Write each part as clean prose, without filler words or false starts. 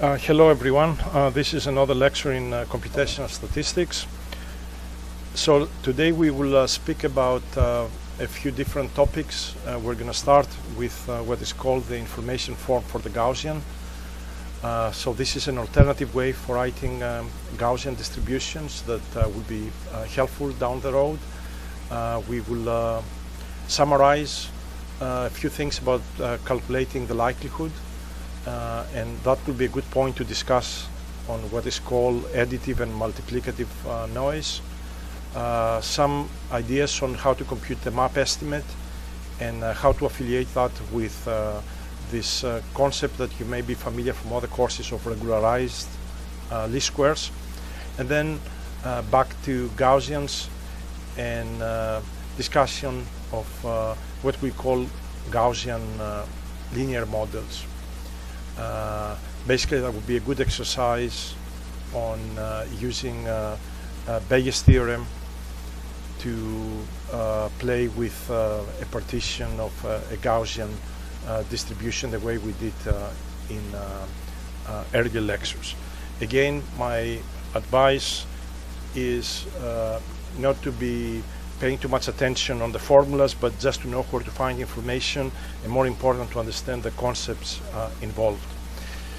Hello everyone, this is another lecture in computational statistics. So today we will speak about a few different topics. We're going to start with what is called the information form for the Gaussian. So this is an alternative way for writing Gaussian distributions that will be helpful down the road. We will summarize a few things about calculating the likelihood. And that will be a good point to discuss on what is called additive and multiplicative noise. Some ideas on how to compute the map estimate and how to affiliate that with this concept that you may be familiar from other courses of regularized least squares. And then back to Gaussians and discussion of what we call Gaussian linear models. Basically, that would be a good exercise on using Bayes' theorem to play with a partition of a Gaussian distribution the way we did in earlier lectures. Again, my advice is not to be paying too much attention on the formulas, but just to know where to find information, and more important, to understand the concepts involved.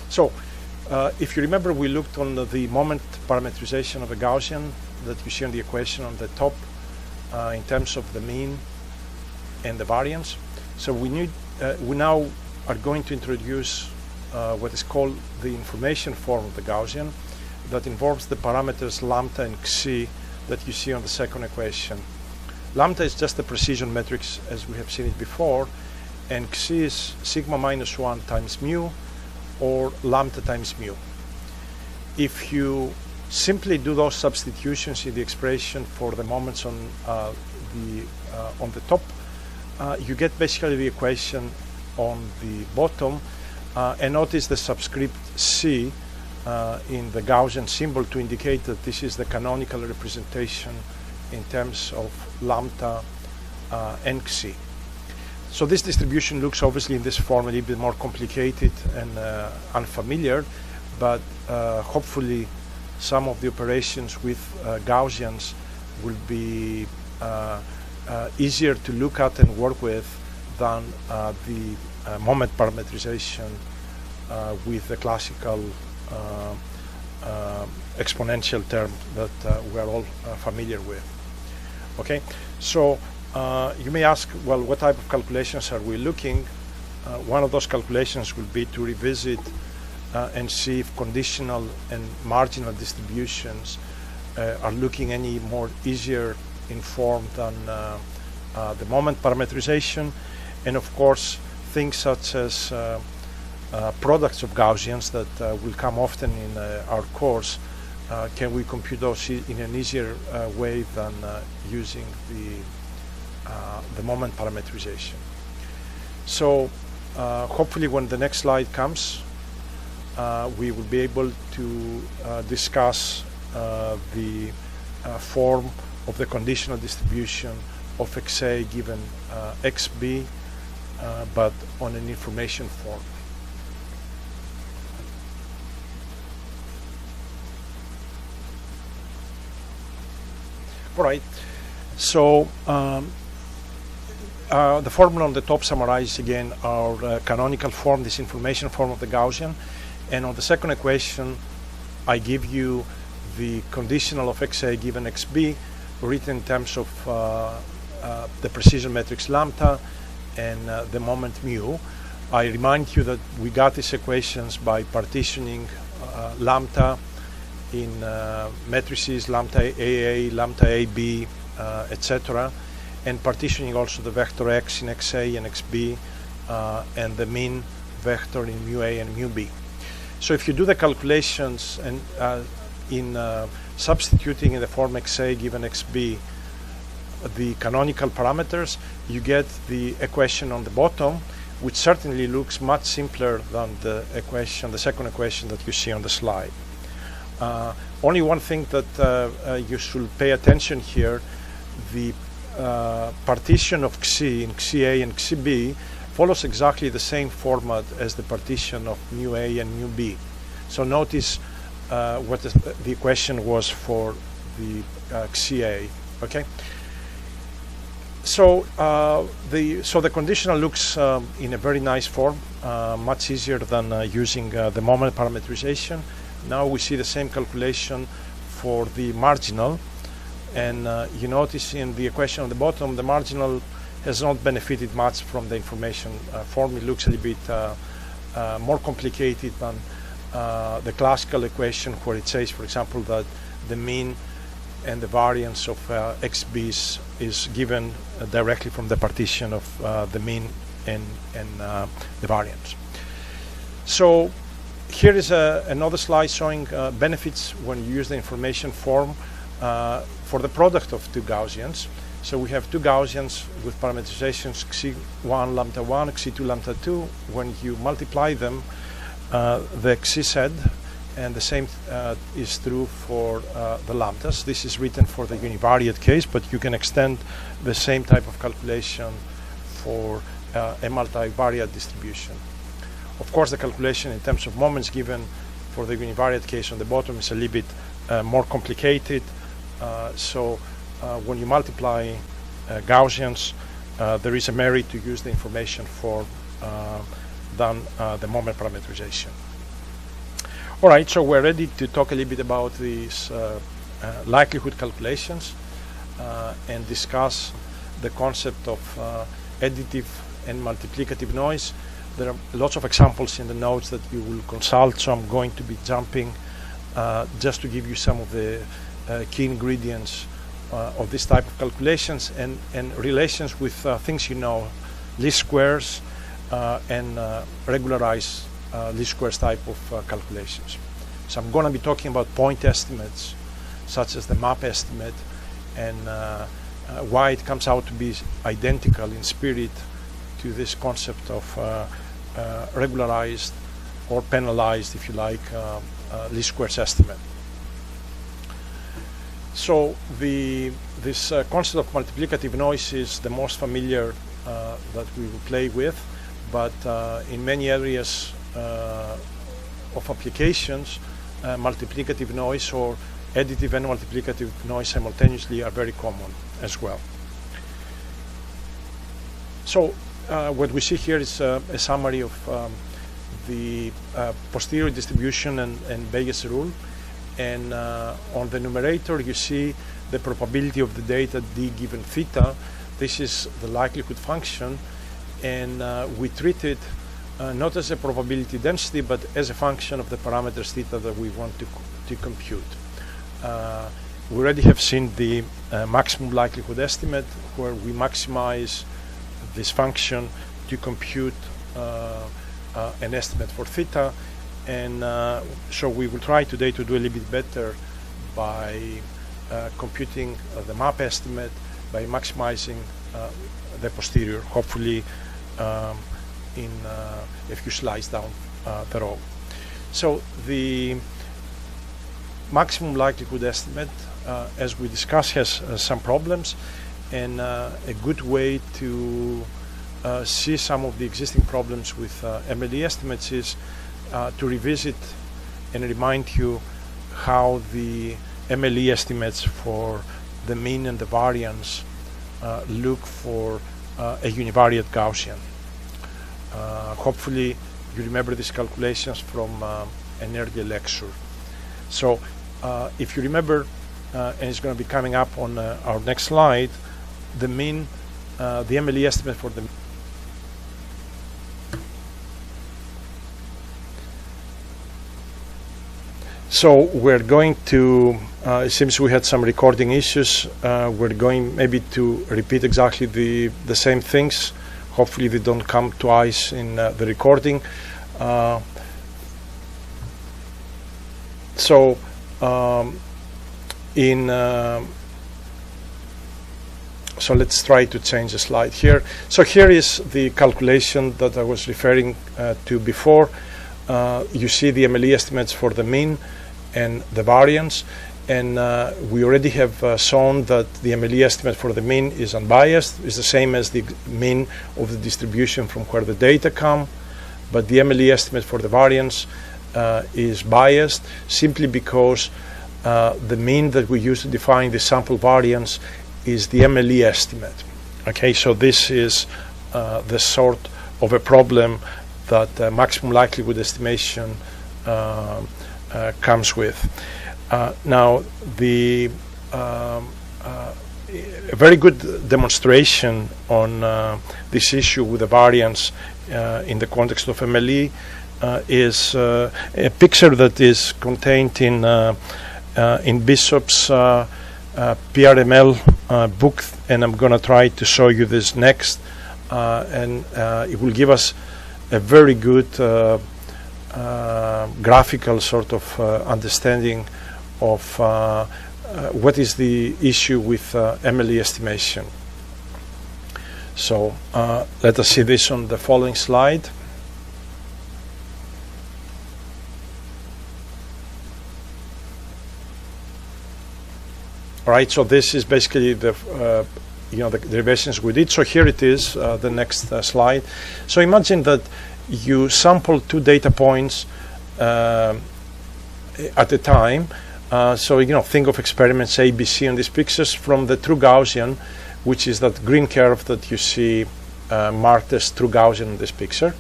So, if you remember, we looked on the moment parameterization of a Gaussian that you see on the equation on the top in terms of the mean and the variance. So we now are going to introduce what is called the information form of the Gaussian that involves the parameters lambda and xi that you see on the second equation. Lambda is just the precision matrix as we have seen it before, and xi is sigma minus 1 times mu, or lambda times mu. If you simply do those substitutions in the expression for the moments on the top, you get basically the equation on the bottom, and notice the subscript c in the Gaussian symbol to indicate that this is the canonical representation in terms of lambda and xi. So this distribution looks obviously in this form a little bit more complicated and unfamiliar, but hopefully some of the operations with Gaussians will be easier to look at and work with than the moment parameterization with the classical exponential term that we are all familiar with. Okay, so you may ask, well, what type of calculations are we looking? One of those calculations will be to revisit and see if conditional and marginal distributions are looking any more easier informed than the moment parameterization, and of course things such as products of Gaussians that will come often in our course. Can we compute those in an easier way than using the moment parameterization? So hopefully when the next slide comes, we will be able to discuss the form of the conditional distribution of xa given xb, but on an information form. All right, so the formula on the top summarizes again our canonical form, this information form of the Gaussian, and on the second equation I give you the conditional of xa given xb written in terms of the precision matrix lambda and the moment mu. I remind you that we got these equations by partitioning lambda in matrices lambda AA, lambda AB, etc., and partitioning also the vector x in xa and xb and the mean vector in mu a and mu b. So if you do the calculations and in substituting in the form xa given xb the canonical parameters, you get the equation on the bottom, which certainly looks much simpler than the equation, the second equation that you see on the slide. Only one thing that you should pay attention here, the partition of xi in xa and xb follows exactly the same format as the partition of mu a and mu b. So notice what the equation was for the XCA. Okay. So the conditional looks in a very nice form, much easier than using the moment parameterization. Now we see the same calculation for the marginal, and you notice in the equation on the bottom, the marginal has not benefited much from the information form. It looks a little bit more complicated than the classical equation, where it says, for example, that the mean and the variance of xb's is given directly from the partition of the mean and the variance. So here is another slide showing benefits when you use the information form for the product of two Gaussians. So we have two Gaussians with parameterizations xc1 lambda 1, xc2 lambda 2. When you multiply them, the xc set, and the same is true for the lambdas. This is written for the univariate case, but you can extend the same type of calculation for a multivariate distribution. Of course, the calculation in terms of moments given for the univariate case on the bottom is a little bit more complicated. So when you multiply Gaussians, there is a merit to use the information form than the moment parameterization. All right, so we're ready to talk a little bit about these likelihood calculations and discuss the concept of additive and multiplicative noise. There are lots of examples in the notes that you will consult, so I'm going to be jumping just to give you some of the key ingredients of this type of calculations and relations with things you know, least squares and regularized least squares type of calculations. So I'm going to be talking about point estimates, such as the map estimate, and why it comes out to be identical in spirit to this concept of regularized or penalized, if you like, least squares estimate. So this concept of multiplicative noise is the most familiar that we will play with, but in many areas of applications, multiplicative noise or additive and multiplicative noise simultaneously are very common as well. So what we see here is a summary of the posterior distribution and Bayes rule, and on the numerator you see the probability of the data d given theta. This is the likelihood function, and we treat it not as a probability density, but as a function of the parameters theta that we want to compute. We already have seen the maximum likelihood estimate, where we maximize this function to compute an estimate for theta, and so we will try today to do a little bit better by computing the map estimate by maximizing the posterior, hopefully in a few slides down the road. So the maximum likelihood estimate, as we discussed, has some problems, and a good way to see some of the existing problems with MLE estimates is to revisit and remind you how the MLE estimates for the mean and the variance look for a univariate Gaussian. Hopefully you remember these calculations from an earlier lecture. So if you remember, and it's going to be coming up on our next slide, the mean, the MLE estimate for the So we're going to, it seems we had some recording issues. We're going maybe to repeat exactly the same things. Hopefully they don't come twice in the recording. So let's try to change the slide here. So here is the calculation that I was referring to before. You see the MLE estimates for the mean and the variance, and we already have shown that the MLE estimate for the mean is unbiased, is the same as the mean of the distribution from where the data come, but the MLE estimate for the variance is biased simply because the mean that we use to define the sample variance is the MLE estimate. Okay, so this is the sort of a problem that maximum likelihood estimation comes with. Now, a very good demonstration on this issue with the variance in the context of MLE is a picture that is contained in Bishop's PRML book, and I'm going to try to show you this next, and it will give us a very good graphical sort of understanding of what is the issue with MLE estimation. So let us see this on the following slide. All right, so this is basically the the derivations we did. So here it is, the next slide. So imagine that you sample 2 data points at a time. So think of experiments A, B, C on these pictures from the true Gaussian, which is that green curve that you see marked as true Gaussian in this picture.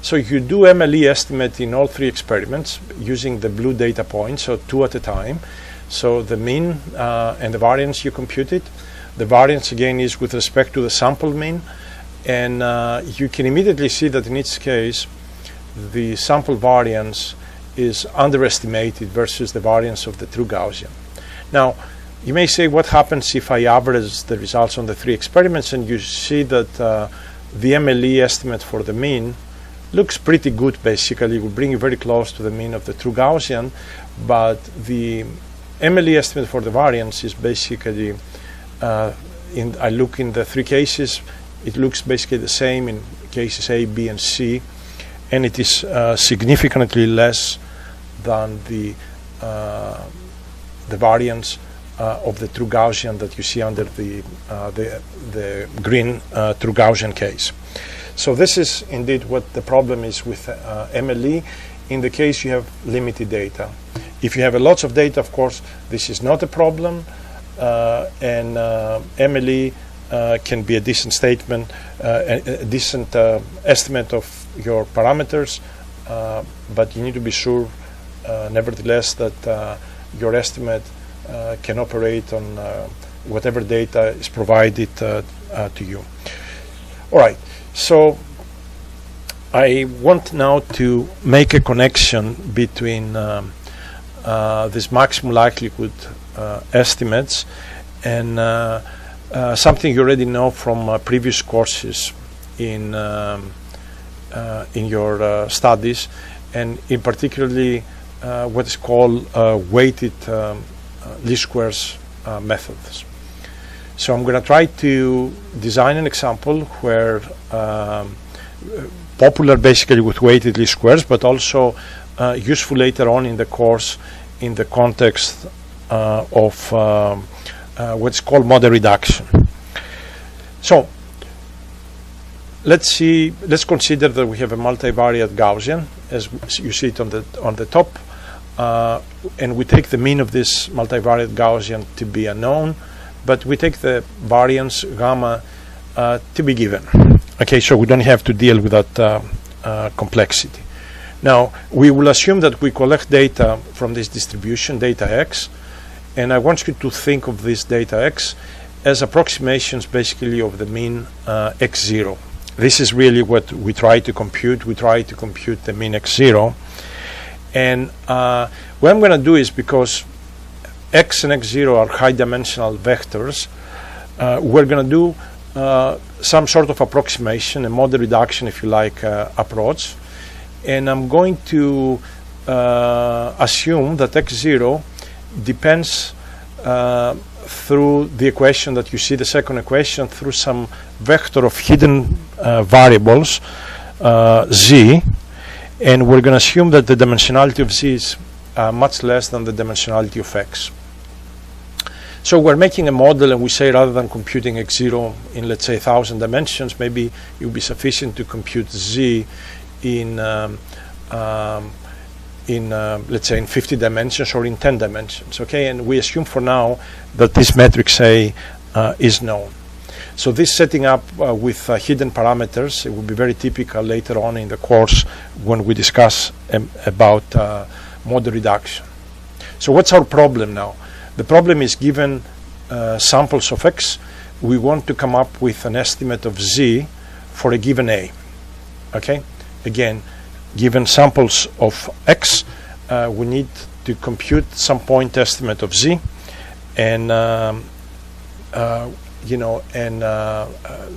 So you do MLE estimate in all 3 experiments using the blue data points, so 2 at a time. So the mean and the variance you computed. The variance again is with respect to the sample mean, and you can immediately see that in each case the sample variance is underestimated versus the variance of the true Gaussian. Now, you may say, what happens if I average the results on the 3 experiments? And you see that the MLE estimate for the mean looks pretty good. Basically, it will bring you very close to the mean of the true Gaussian, but the MLE estimate for the variance is basically, I look in the 3 cases, it looks basically the same in cases A, B, and C, and it is significantly less than the variance of the true Gaussian that you see under the green true Gaussian case. So this is indeed what the problem is with MLE in the case you have limited data. If you have lots of data, of course, this is not a problem, and MLE can be a decent statement, a decent estimate of your parameters, but you need to be sure, nevertheless, that your estimate can operate on whatever data is provided to you. All right, so I want now to make a connection between this maximum likelihood estimates and something you already know from previous courses in your studies, and in particularly what is called weighted least squares methods. So I'm going to try to design an example where popular basically with weighted least squares, but also useful later on in the course in the context of what's called model reduction. So let's consider that we have a multivariate Gaussian, as you see it on the top, and we take the mean of this multivariate Gaussian to be unknown, but we take the variance gamma to be given. Okay, so we don't have to deal with that complexity. Now, we will assume that we collect data from this distribution, data X, and I want you to think of this data X as approximations basically of the mean X0. This is really what we try to compute. We try to compute the mean X0. And what I'm going to do is, because X and X0 are high dimensional vectors, we're going to do some sort of approximation, a model reduction, if you like, approach. And I'm going to assume that X0 depends through the equation that you see, the second equation, through some vector of hidden variables, Z, and we're going to assume that the dimensionality of Z is much less than the dimensionality of X. So we're making a model, and we say rather than computing X0 in, let's say, 1,000 dimensions, maybe it would be sufficient to compute Z in let's say in 50 dimensions or in 10 dimensions, okay? And we assume for now that this matrix A is known. So this setting up with hidden parameters, it will be very typical later on in the course when we discuss about model reduction. So what's our problem now? The problem is, given samples of X, we want to come up with an estimate of Z for a given A, okay? Again, given samples of X, we need to compute some point estimate of Z, and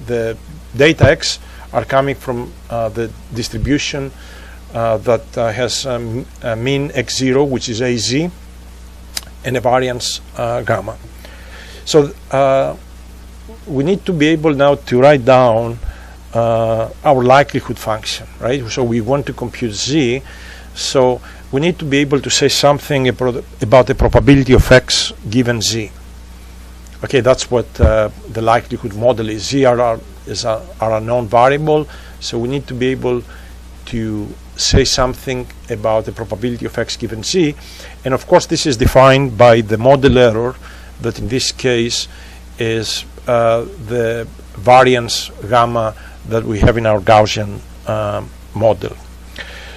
the data X are coming from the distribution that has a mean X0, which is AZ, and a variance gamma. So we need to be able now to write down our likelihood function, right? So we want to compute Z, so we need to be able to say something about the probability of X given Z. Okay, that's what the likelihood model is. Z are a known variable, so we need to be able to say something about the probability of X given Z. And of course, this is defined by the model error, that in this case is the variance gamma that we have in our Gaussian model.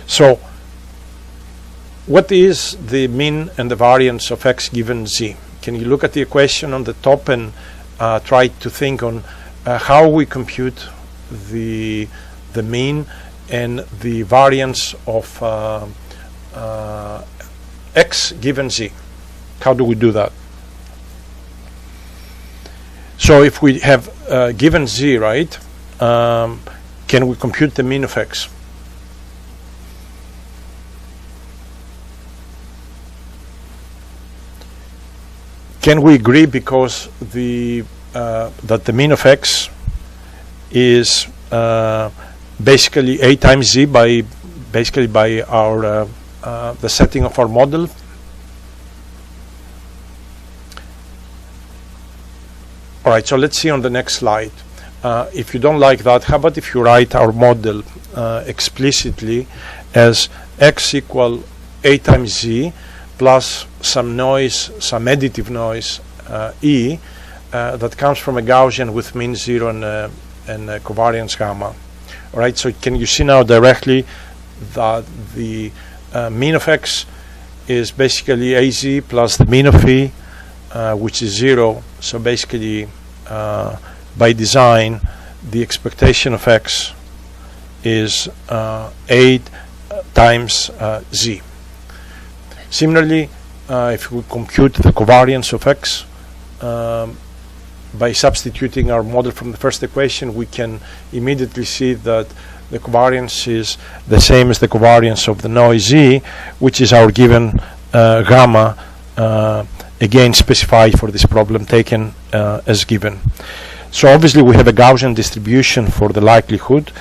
So what is the mean and the variance of X given Z? Can you look at the equation on the top and try to think on how we compute the mean and the variance of X given Z? How do we do that? So if we have given Z, right, can we compute the mean of X? Can we agree because that the mean of X is basically A times Z by our the setting of our model? All right, so let's see on the next slide. If you don't like that, how about if you write our model explicitly as X equal A times Z plus some noise, some additive noise, E, that comes from a Gaussian with mean 0 and a covariance gamma. All right, so can you see now directly that the mean of X is basically AZ plus the mean of E, which is 0. So basically, by design, the expectation of X is 8 times Z. Similarly, if we compute the covariance of X by substituting our model from the first equation, we can immediately see that the covariance is the same as the covariance of the noise Z, which is our given gamma, again specified for this problem, taken as given. So obviously we have a Gaussian distribution for the likelihood,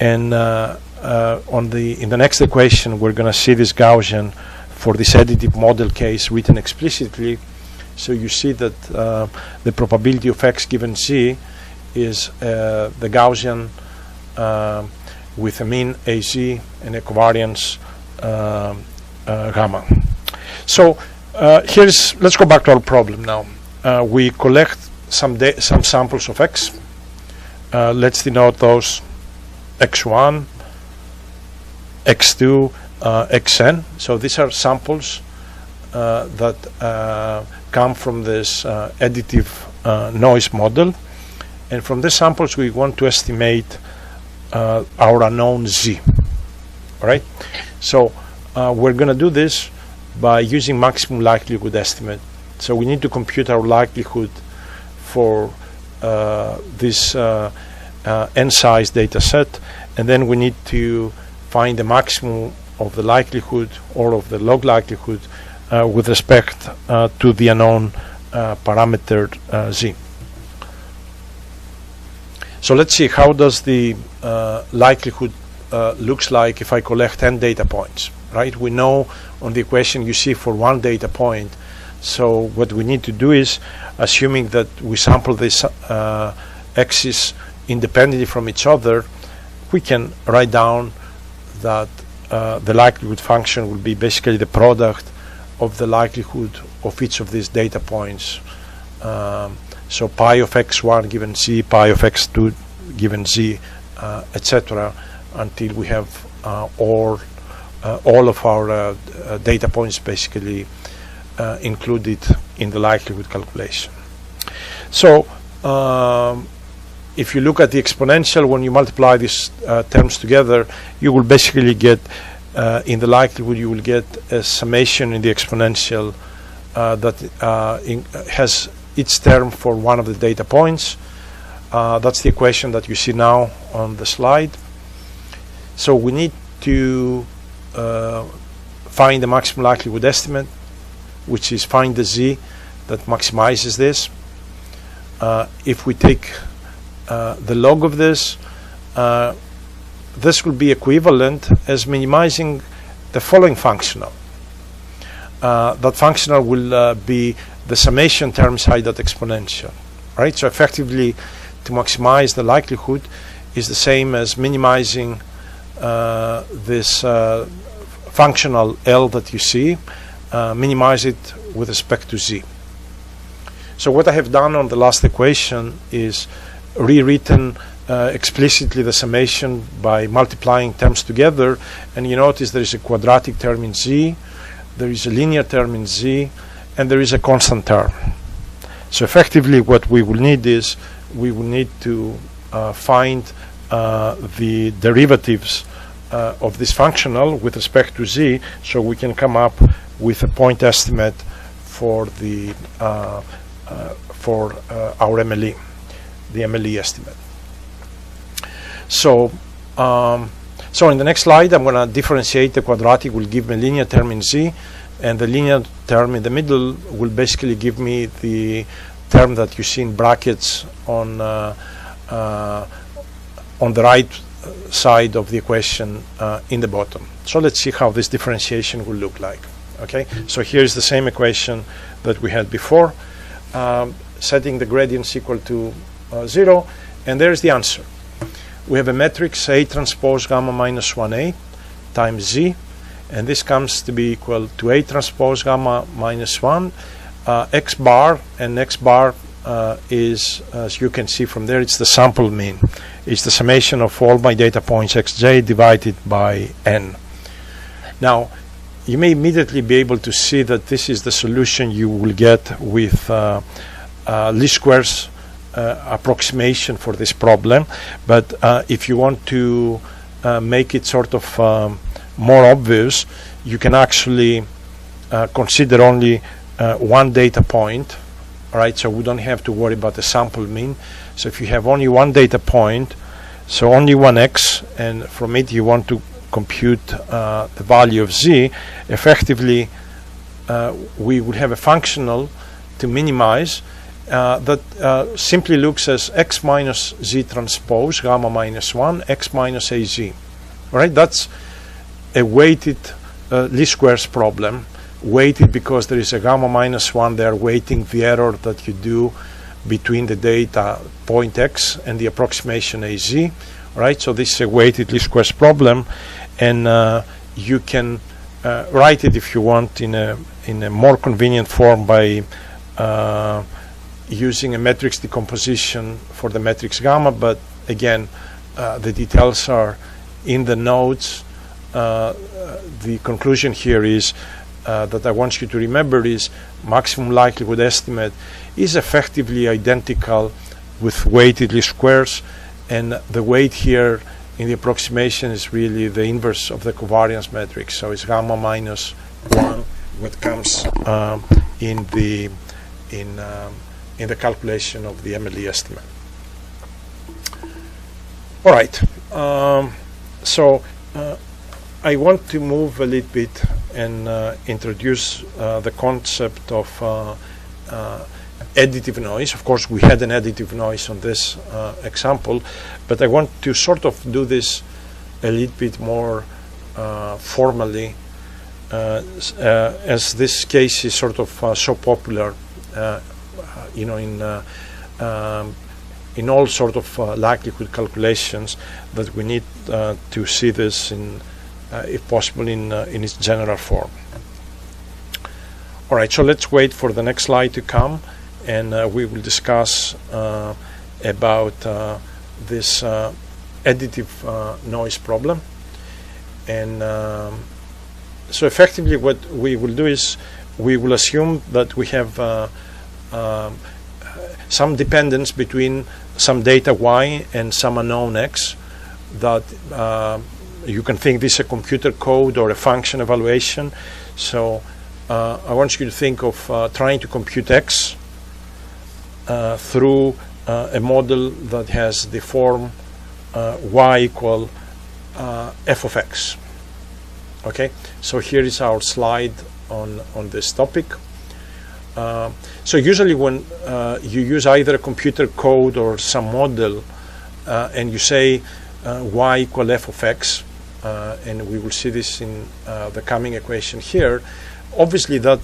and in the next equation we're going to see this Gaussian for this additive model case written explicitly. So you see that the probability of X given Z is the Gaussian with a mean AZ and a covariance gamma. So let's go back to our problem now. We collect some samples of X. Let's denote those X1, X2, Xn. So these are samples that come from this additive noise model, and from these samples we want to estimate our unknown Z. All right, so we're going to do this by using maximum likelihood estimate. So we need to compute our likelihood for this n-size data set, and then we need to find the maximum of the likelihood or of the log likelihood with respect to the unknown parameter Z. So let's see, how does the likelihood looks like if I collect 10 data points, right? We know on the equation you see for one data point. So what we need to do is, assuming that we sample this X's independently from each other, we can write down that the likelihood function will be basically the product of the likelihood of each of these data points. So pi of x1 given z, pi of x2 given z, etc., until we have all of our data points basically included in the likelihood calculation. So if you look at the exponential, when you multiply these terms together, you will basically get, in the likelihood, you will get a summation in the exponential that has its term for one of the data points. That's the equation that you see now on the slide. So we need to find the maximum likelihood estimate, which is find the z that maximizes this. If we take the log of this, this will be equivalent as minimizing the following functional. That functional will be the summation term inside that exponential, right? So effectively, to maximize the likelihood is the same as minimizing this functional L that you see, minimize it with respect to z. So what I have done on the last equation is rewritten explicitly the summation by multiplying terms together, and you notice there is a quadratic term in z, there is a linear term in z, and there is a constant term. So effectively what we will need is we will need to find the derivatives of this functional with respect to z, so we can come up with a point estimate for the our MLE, the MLE estimate. So so in the next slide I'm going to differentiate the quadratic, will give me a linear term in z, and the linear term in the middle will basically give me the term that you see in brackets on the right side of the equation in the bottom. So let's see how this differentiation will look like. Okay, so here's the same equation that we had before, setting the gradients equal to 0, and there's the answer. We have a matrix A transpose gamma minus 1A times Z, and this comes to be equal to A transpose gamma minus 1, X bar, and X bar is, as you can see from there, it's the sample mean. It's the summation of all my data points xj divided by n. Now, you may immediately be able to see that this is the solution you will get with least squares approximation for this problem, but if you want to make it sort of more obvious, you can actually consider only one data point. All right, so we don't have to worry about the sample mean. So if you have only one data point, so only one x, and from it you want to compute the value of z, effectively we would have a functional to minimize that simply looks as x minus z transpose gamma minus 1 x minus az. All right, that's a weighted least squares problem, weighted because there is a gamma minus 1 there weighting the error that you do between the data point x and the approximation az. All right, so this is a weighted least squares problem, and you can write it if you want in a more convenient form by using a matrix decomposition for the matrix gamma, but again the details are in the notes. The conclusion here is that I want you to remember is maximum likelihood estimate is effectively identical with weighted least squares, and the weight here in the approximation is really the inverse of the covariance matrix, so it's gamma minus 1 what comes in the calculation of the MLE estimate. All right, so I want to move a little bit and introduce the concept of additive noise. Of course, we had an additive noise on this example, but I want to sort of do this a little bit more formally, as this case is sort of so popular, you know, in all sort of likelihood calculations, that we need to see this in if possible, in its general form. All right, so let's wait for the next slide to come, and we will discuss about this additive noise problem. And so effectively what we will do is we will assume that we have some dependence between some data y and some unknown x, that you can think this is a computer code or a function evaluation. So I want you to think of trying to compute x through a model that has the form y equal f of x. Okay, so here is our slide on this topic. So usually when you use either a computer code or some model and you say y equal f of x, and we will see this in the coming equation here, obviously that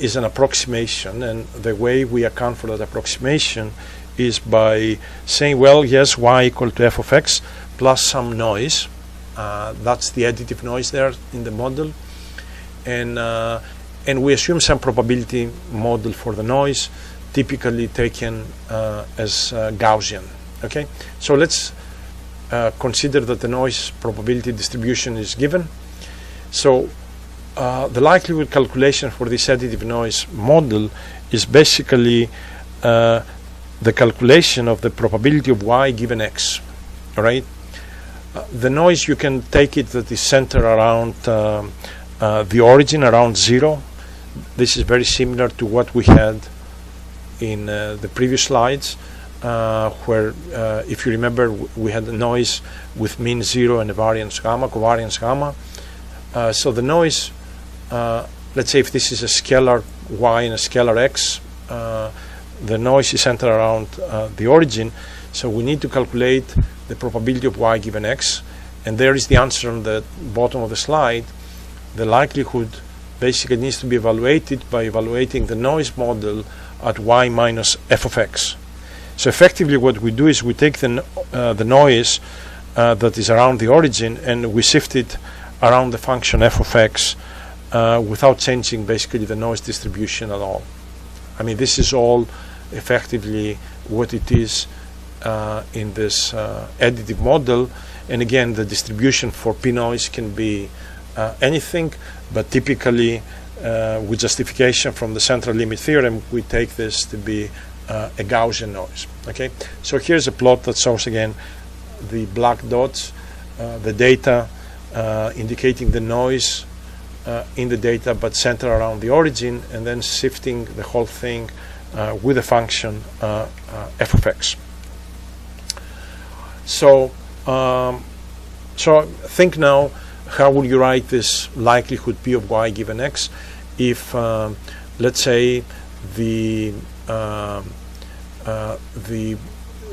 is an approximation, and the way we account for that approximation is by saying, well, yes, y equal to f of x plus some noise. That's the additive noise there in the model, and we assume some probability model for the noise, typically taken as Gaussian. Okay, so let's consider that the noise probability distribution is given. So the likelihood calculation for this additive noise model is basically the calculation of the probability of y given x. All right. The noise, you can take it that is centered around the origin, around 0. This is very similar to what we had in the previous slides, where, if you remember, we had a noise with mean 0 and a variance gamma, covariance gamma. So the noise, let's say if this is a scalar y and a scalar x, the noise is centered around the origin. So we need to calculate the probability of y given x, and there is the answer on the bottom of the slide. The likelihood basically needs to be evaluated by evaluating the noise model at y minus f of x. So effectively what we do is we take the noise that is around the origin and we shift it around the function f of x without changing basically the noise distribution at all. I mean, this is all effectively what it is in this additive model. And again, the distribution for p noise can be anything, but typically with justification from the central limit theorem, we take this to be a Gaussian noise. Okay, so here's a plot that shows again the black dots, the data indicating the noise in the data, but centered around the origin, and then shifting the whole thing with a function f of x. So, so think now, how will you write this likelihood p of y given x if, let's say, the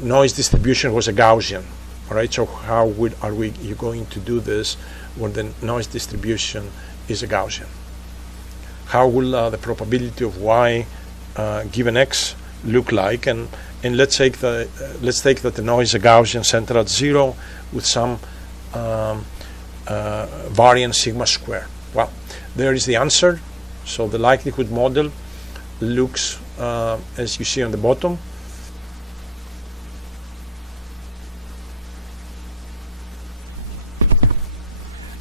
noise distribution was a Gaussian? All right. So how are you going to do this when the noise distribution is a Gaussian? How will the probability of y given x look like? And let's take that the noise is a Gaussian centered at 0 with some variance sigma square. Well, there is the answer. So the likelihood model looks as you see on the bottom.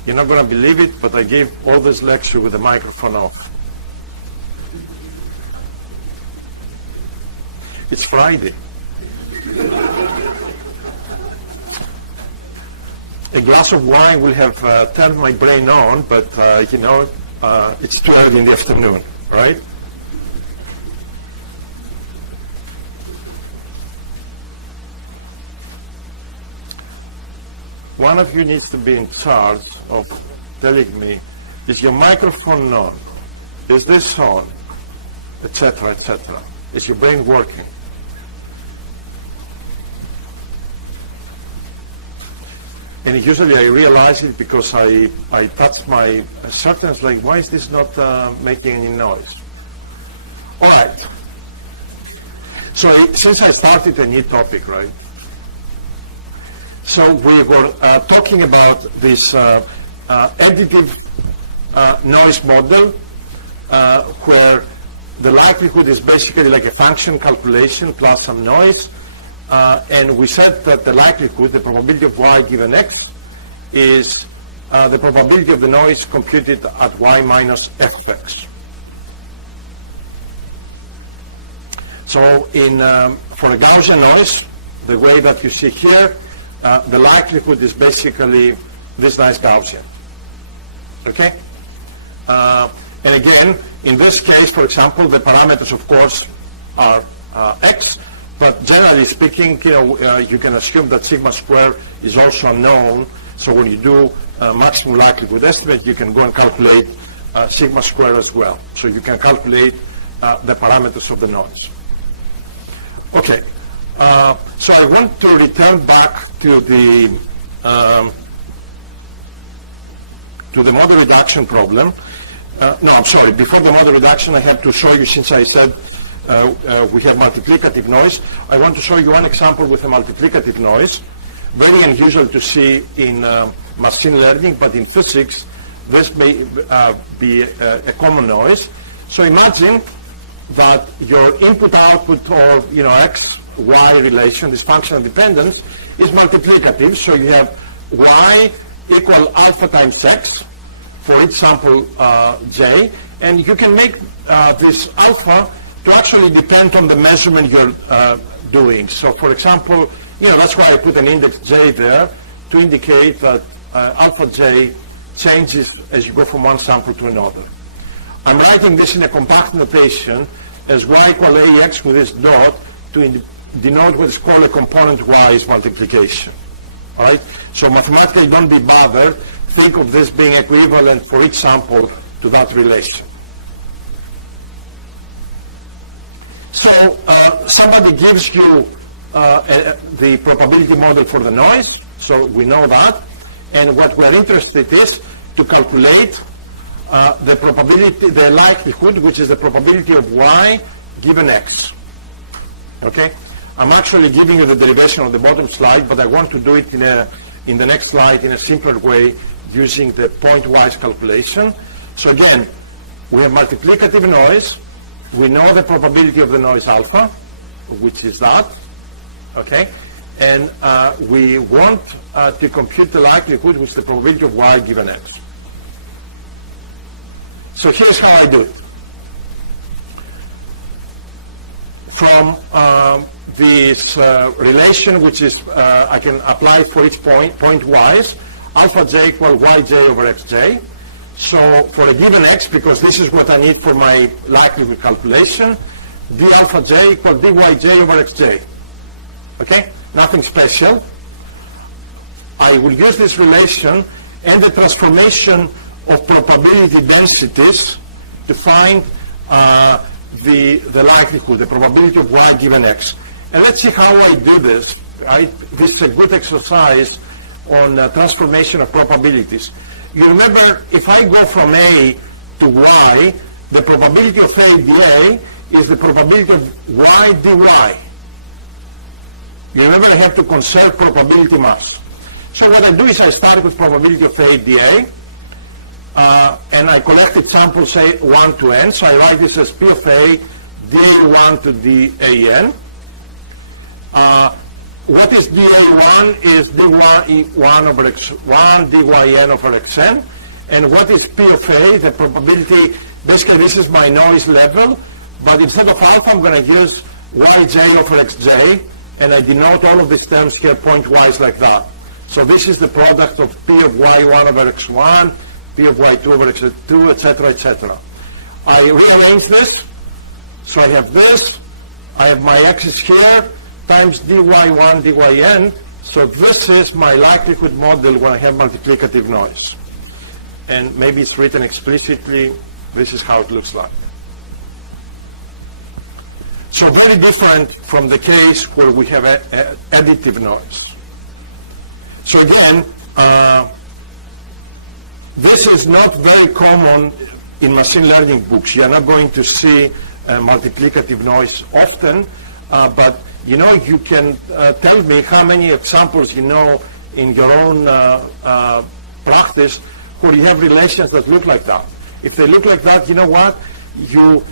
You're not going to believe it, but I gave all this lecture with the microphone off. It's Friday. A glass of wine will have turned my brain on, but you know, it's too early in the afternoon, right? One of you needs to be in charge of telling me, is your microphone on? Is this on? Etc., etc. Is your brain working? And usually I realize it because I touch my certain, it's like, why is this not making any noise? All right. So since I started a new topic, right? So we were talking about this additive noise model where the likelihood is basically like a function calculation plus some noise. And we said that the likelihood, the probability of y given x, is the probability of the noise computed at y minus f of x. So for a Gaussian noise, the way that you see here, the likelihood is basically this nice Gaussian. Okay? And again, in this case, for example, the parameters, of course, are x, but generally speaking, you can assume that sigma square is also unknown. So when you do maximum likelihood estimate, you can go and calculate sigma square as well. So you can calculate the parameters of the noise. Okay, so I want to return back to the model reduction problem. No, I'm sorry. Before the model reduction, I have to show you, since I said we have multiplicative noise, I want to show you one example with a multiplicative noise. Very unusual to see in machine learning, but in physics, this may be a common noise. So imagine that your input-output, or x-y relation, this functional dependence, is multiplicative. So you have y equal alpha times x for each sample j, and you can make this alpha to actually depend on the measurement you're doing. So for example, that's why I put an index j there to indicate that alpha j changes as you go from one sample to another. I'm writing this in a compact notation as y equal ax with this dot to denote what is called a component-wise multiplication. All right? So mathematically, don't be bothered. Think of this being equivalent for each sample to that relation. So somebody gives you the probability model for the noise. So we know that. And what we're interested is to calculate the probability, the likelihood, which is the probability of y given x. Okay? I'm actually giving you the derivation on the bottom slide, but I want to do it in the next slide in a simpler way using the point-wise calculation. So again, we have multiplicative noise. We know the probability of the noise alpha, which is that. Okay? And we want to compute the likelihood, which is the probability of y given x. So here's how I do it. From this relation, which is, I can apply it for each point-wise, alpha j equal yj over xj. So for a given x, because this is what I need for my likelihood calculation, d alpha j equal dyj over xj. Okay? Nothing special. I will use this relation and the transformation of probability densities to find the likelihood, the probability of y given x. And let's see how I do this. Right? This is a good exercise on transformation of probabilities. You remember, if I go from A to Y, the probability of A dA is the probability of Y dy. You remember, I have to conserve probability mass. So what I do is I start with probability of A dA, and I collected samples, say, 1 to n. So I write this as P of A dA1 to dAn. What is dA1 is dy1 over x1, dyn over xn. And what is P of A, the probability, basically this is my noise level, but instead of alpha, I'm going to use yj over xj, and I denote all of these terms here point-wise like that. So this is the product of P of y1 over x1, P of y2 over x2, etc., etc. I rearrange this. So I have this. I have my x's here times dy1, dyn. So this is my likelihood model when I have multiplicative noise. And maybe it's written explicitly. This is how it looks like. So very different from the case where we have additive noise. So again, this is not very common in machine learning books. You are not going to see multiplicative noise often, but you can tell me how many examples you know in your own practice where you have relations that look like that. If they look like that, you know what? You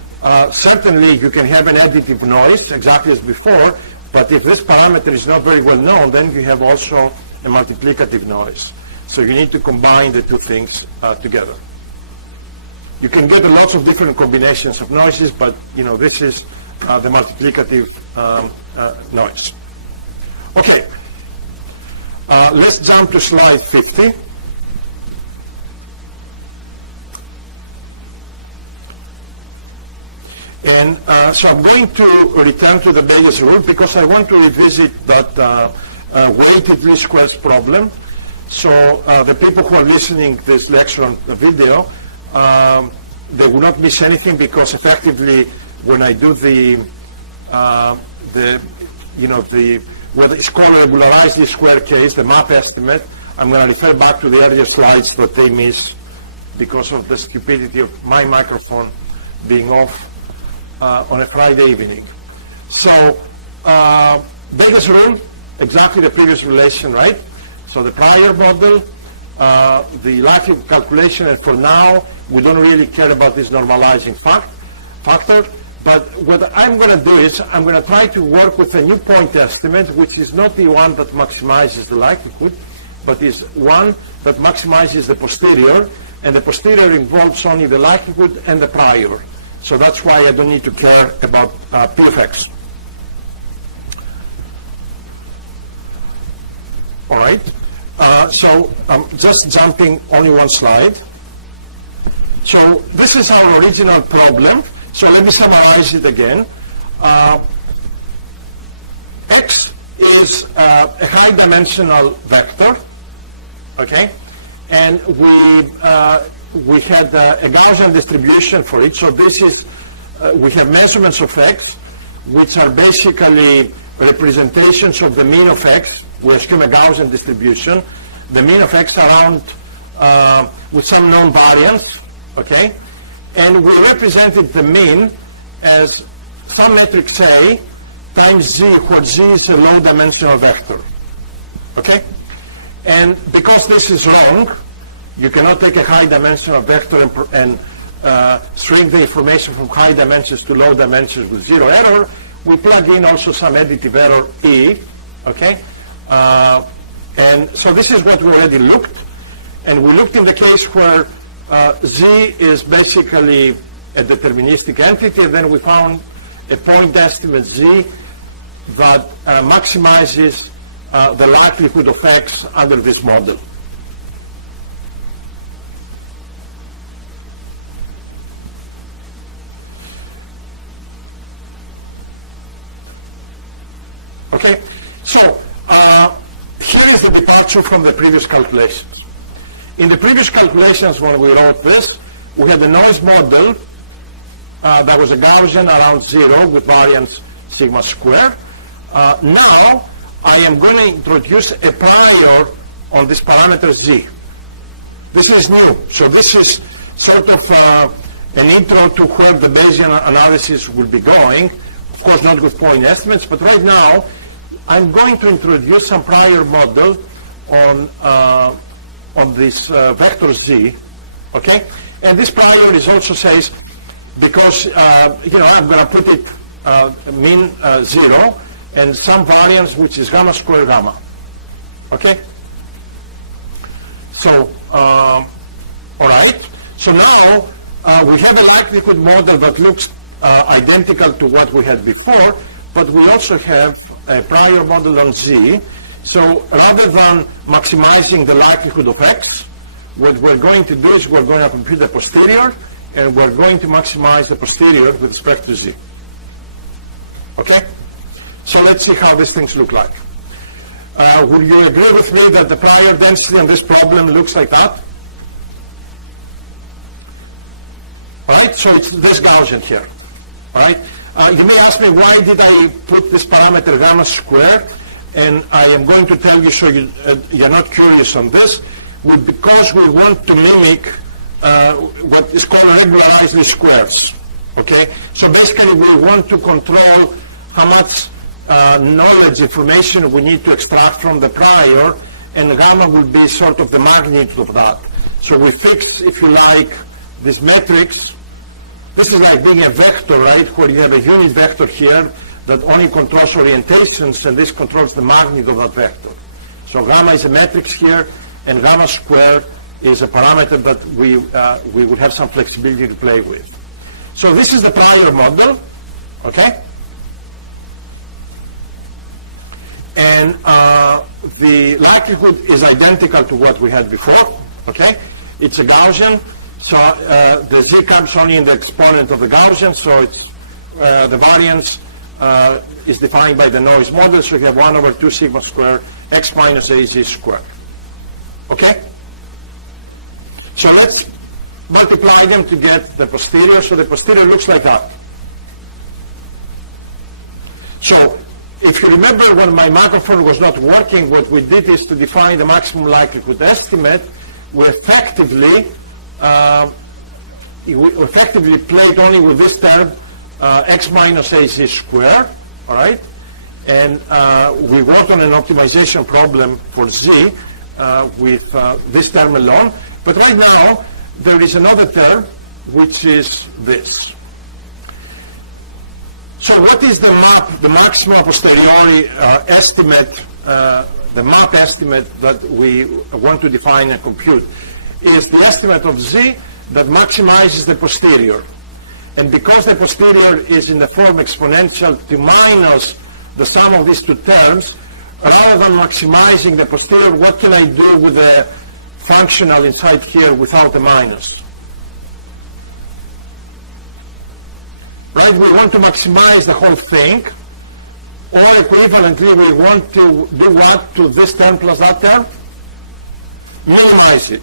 certainly you can have an additive noise exactly as before, but if this parameter is not very well known, then you have also a multiplicative noise. So you need to combine the two things together. You can get lots of different combinations of noises, but you know this is the multiplicative noise. Okay, let's jump to slide 50. And so I'm going to return to the Bayes rule because I want to revisit that weighted least squares problem. So the people who are listening to this lecture on the video, they will not miss anything because effectively when I do whether it's called a regularized least square case, the map estimate, I'm going to refer back to the earlier slides that they miss because of the stupidity of my microphone being off on a Friday evening. So Bayes rule, exactly the previous relation, right? So the prior model, the likelihood calculation, and for now we don't really care about this normalizing factor. But what I'm going to do is I'm going to try to work with a new point estimate, which is not the one that maximizes the likelihood, but is one that maximizes the posterior, and the posterior involves only the likelihood and the prior. So that's why I don't need to care about P of X. All right. So I'm just jumping only one slide. So this is our original problem. So let me summarize it again. X is a high-dimensional vector, okay? And we had a Gaussian distribution for it. So this is, we have measurements of X, which are basically representations of the mean of X. We assume a Gaussian distribution. The mean of X around with some known variance, okay? And we represented the mean as some matrix A times Z, where Z is a low-dimensional vector, okay? And because this is wrong, you cannot take a high-dimensional vector and shrink the information from high dimensions to low dimensions with zero error. We plug in also some additive error E, okay? And so this is what we already looked. And we looked in the case where Z is basically a deterministic entity, and then we found a point estimate Z that maximizes the likelihood of X under this model. Okay, so here is the departure from the previous calculations. In the previous calculations, when we wrote this, we had a noise model that was a Gaussian around 0 with variance sigma square. Now, I am going to introduce a prior on this parameter Z. This is new. So this is sort of an intro to where the Bayesian analysis will be going. Of course, not with point estimates, but right now, I'm going to introduce some prior model on this vector Z, okay? And this prior is also says, because, I'm going to put it mean 0 and some variance which is gamma square gamma, okay? So, all right. So now we have a likelihood model that looks identical to what we had before, but we also have a prior model on Z. So rather than maximizing the likelihood of X, what we're going to do is we're going to compute the posterior, and we're going to maximize the posterior with respect to Z. Okay? So let's see how these things look like. Would you agree with me that the prior density on this problem looks like that? All right, so it's this Gaussian here. All right, you may ask me, why did I put this parameter gamma squared? And I am going to tell you, so you're not curious on this, because we want to mimic what is called regularized least squares. Okay, so basically we want to control how much knowledge information we need to extract from the prior, and gamma will be sort of the magnitude of that. So we fix, if you like, this matrix. This is like being a vector, right, where you have a unit vector here that only controls orientations, and this controls the magnitude of that vector. So gamma is a matrix here, and gamma square is a parameter that we would have some flexibility to play with. So this is the prior model, okay? And the likelihood is identical to what we had before, okay? It's a Gaussian, so the z comes only in the exponent of the Gaussian, so it's the variance is defined by the noise model, so you have 1 over 2 sigma square x minus a z squared, okay? So let's multiply them to get the posterior. So the posterior looks like that. So if you remember, when my microphone was not working, what we did is to define the maximum likelihood estimate. We effectively played only with this term, x minus a z squared, all right? And we worked on an optimization problem for z with this term alone. But right now, there is another term, which is this. So what is the map, the maximum a posteriori estimate, the map estimate that we want to define and compute? Is the estimate of z that maximizes the posterior. And because the posterior is in the form exponential to minus the sum of these two terms, rather than maximizing the posterior, what can I do with the functional inside here without the minus? Right, we want to maximize the whole thing, or equivalently, we want to do what to this term plus that term? Minimize it.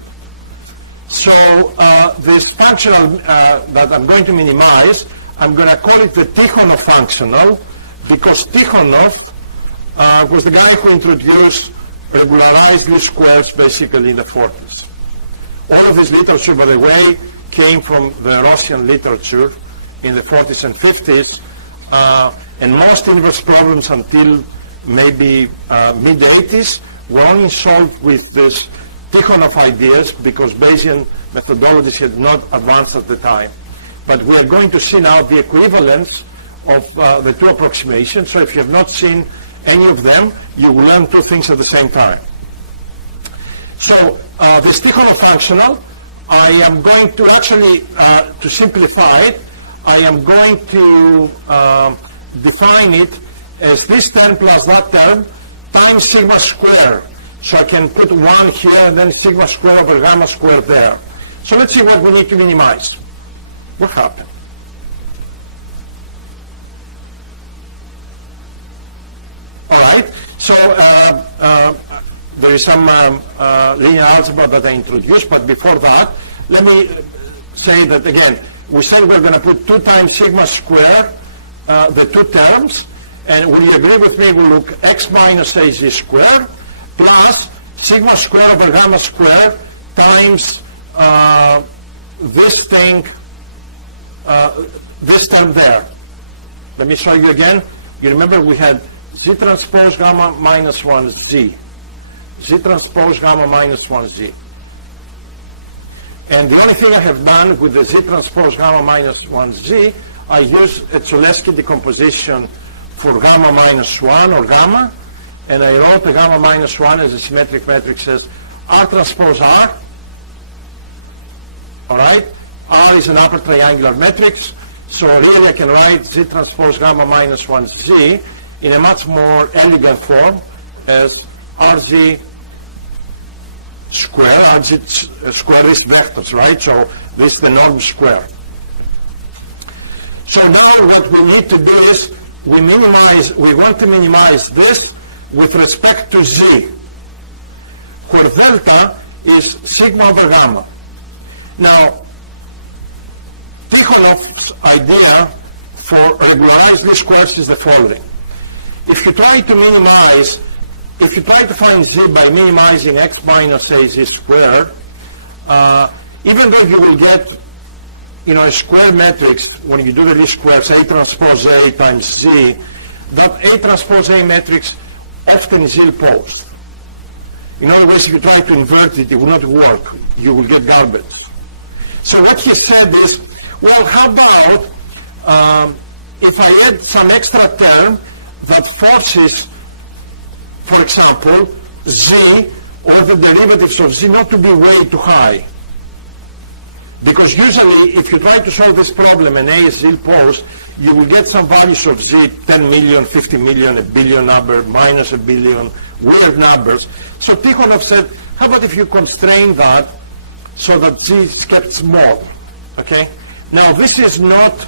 So this functional that I'm going to minimize, I'm going to call it the Tikhonov functional, because Tikhonov was the guy who introduced regularized least squares basically in the 40s. All of this literature, by the way, came from the Russian literature in the 40s and 50s, and most inverse problems until maybe mid-80s were only solved with this Tikhonov ideas, because Bayesian methodologies had not advanced at the time. But we are going to see now the equivalence of the two approximations. So if you have not seen any of them, you will learn two things at the same time. So this Tikhonov functional, I am going to actually, to simplify it, I am going to define it as this term plus that term times sigma square. So I can put 1 here and then sigma square over gamma square there. So let's see what we need to minimize. What happened? All right. So there is some linear algebra that I introduced, but before that, let me say that again. We said we're going to put 2 times sigma square, the two terms, and will you agree with me? We'll look x minus a z squared plus sigma square over gamma square times this thing, this term there. Let me show you again. You remember we had z transpose gamma minus 1 z. Z transpose gamma minus 1 z. And the only thing I have done with the z transpose gamma minus 1 z, I used a Cholesky decomposition for gamma minus 1 or gamma, and I wrote the gamma minus 1 as a symmetric matrix as R transpose R. All right? R is an upper triangular matrix, so really I can write z transpose gamma minus 1 z in a much more elegant form as RZ square, RZ square these vectors, right? So this is the norm square. So now what we need to do is we want to minimize this with respect to z, where delta is sigma over gamma. Now, Tikhonov's idea for regularized least squares is the following. If you try to minimize, if you try to find z by minimizing x minus a z squared, even though you will get, a square matrix when you do the least squares, a transpose a times z, that a transpose a matrix often is ill-posed. In other words, if you try to invert it, it will not work. You will get garbage. So what he said is, well, how about if I add some extra term that forces, for example, z or the derivatives of z not to be way too high? Because usually, if you try to solve this problem and A is ill-posed, you will get some values of z, 10 million, 50 million, a billion number, minus a billion, weird numbers. So Tikhonov said, how about if you constrain that so that z is kept small, okay? Now, this is not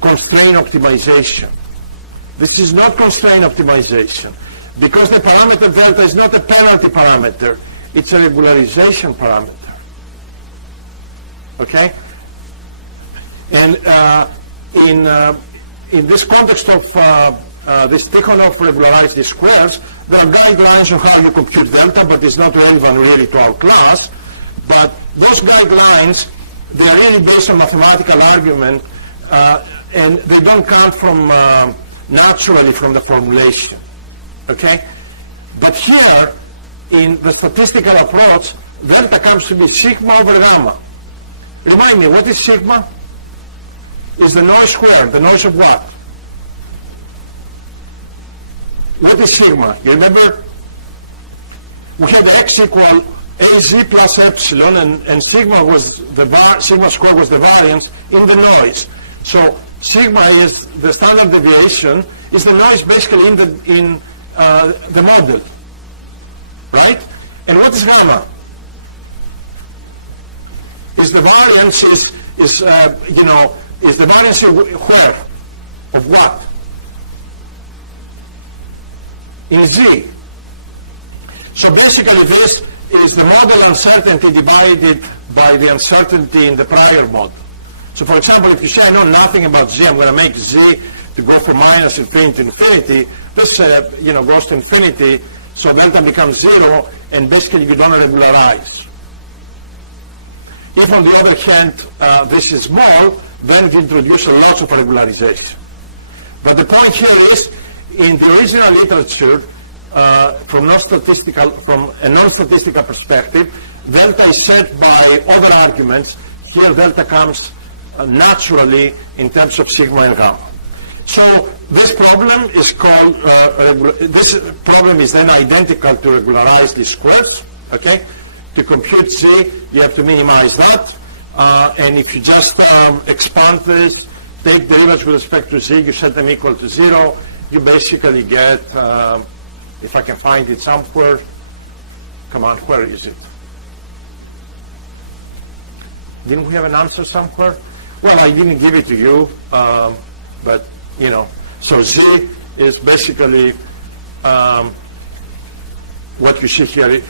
constraint optimization. This is not constraint optimization, because the parameter delta is not a penalty parameter. It's a regularization parameter. Okay? And in this context of this Tikhonov regularized least squares, there are guidelines on how you compute delta, but it's not relevant really to our class. But those guidelines, they are really based on mathematical argument, and they don't come from naturally from the formulation. Okay? But here, in the statistical approach, delta comes to be sigma over gamma. Remind me, what is sigma? Is the noise squared. The noise of what? What is sigma? You remember? We had x equal az plus epsilon, and sigma was the sigma squared was the variance in the noise. So sigma is the standard deviation, is the noise basically in the model. Right? And what is gamma? Is the variance is the variance where? Of what? In z. So basically this is the model uncertainty divided by the uncertainty in the prior mode. So for example, if you say I know nothing about z, I'm going to make z to go from minus infinity to infinity. This goes to infinity. So delta becomes 0, and basically you don't regularize. If, on the other hand, this is small, then you introduce a lot of regularization. But the point here is, in the original literature, from a non-statistical perspective, delta is set by other arguments. Here, delta comes naturally in terms of sigma and gamma. So this problem is called, this problem is then identical to regularized least squares, okay? To compute z, you have to minimize that. And if you just expand this, take derivatives with respect to z, you set them equal to 0, you basically get, if I can find it somewhere, come on, where is it? Didn't we have an answer somewhere? Well, I didn't give it to you, but so z is basically what you see here.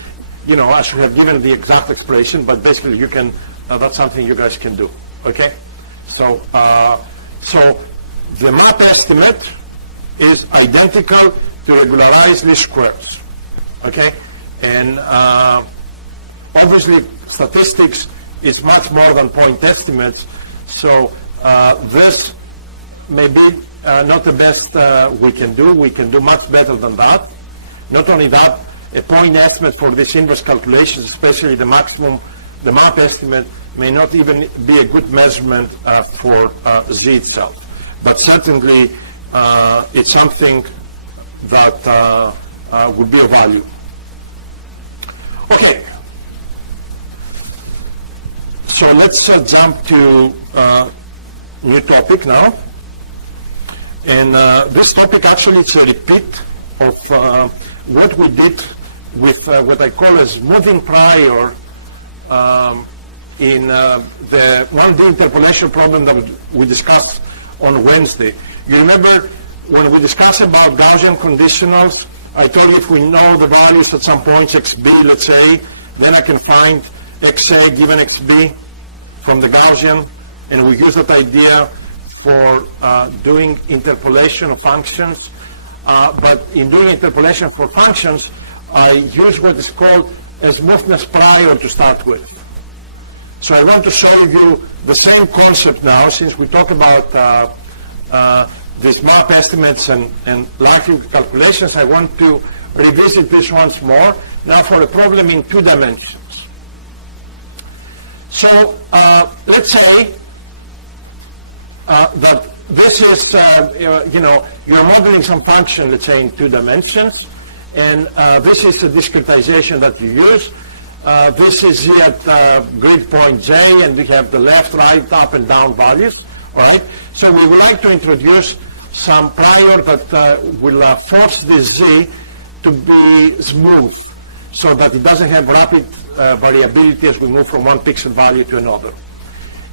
I should have given the exact expression, but basically you can, that's something you guys can do, okay? So, so the map estimate is identical to regularized least squares, okay? And obviously statistics is much more than point estimates, so this may be not the best we can do. We can do much better than that. Not only that, a point estimate for these inverse calculations, especially the maximum, the map estimate, may not even be a good measurement for z itself. But certainly, it's something that would be of value. Okay. So let's jump to new topic now. And this topic actually is a repeat of what we did with what I call a smoothing prior in the 1D interpolation problem that we discussed on Wednesday. You remember when we discussed about Gaussian conditionals, I told you if we know the values at some points, xb, let's say, then I can find xa given xb from the Gaussian, and we use that idea for doing interpolation of functions. But in doing interpolation for functions, I use what is called a smoothness prior to start with. So I want to show you the same concept now, since we talk about these map estimates and likelihood calculations, I want to revisit this once more, now for a problem in 2 dimensions. So let's say that this is, you're modeling some function, let's say, in 2 dimensions, and this is a discretization that you use. This is Z at grid point J, and we have the left, right, up, and down values. All right. So we would like to introduce some prior that will force this Z to be smooth, so that it doesn't have rapid variability as we move from one pixel value to another.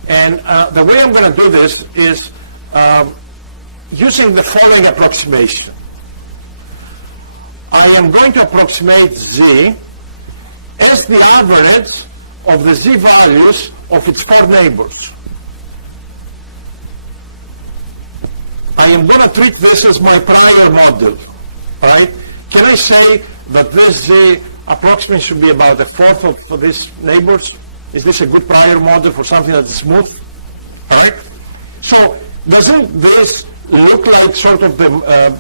And the way I'm going to do this is using the following approximation. I am going to approximate Z as the average of the Z values of its 4 neighbors. I am going to treat this as my prior model. All right? Can I say that this Z approximation should be about 1/4 of these neighbors? Is this a good prior model for something that's smooth? All right? So doesn't this look like sort of the,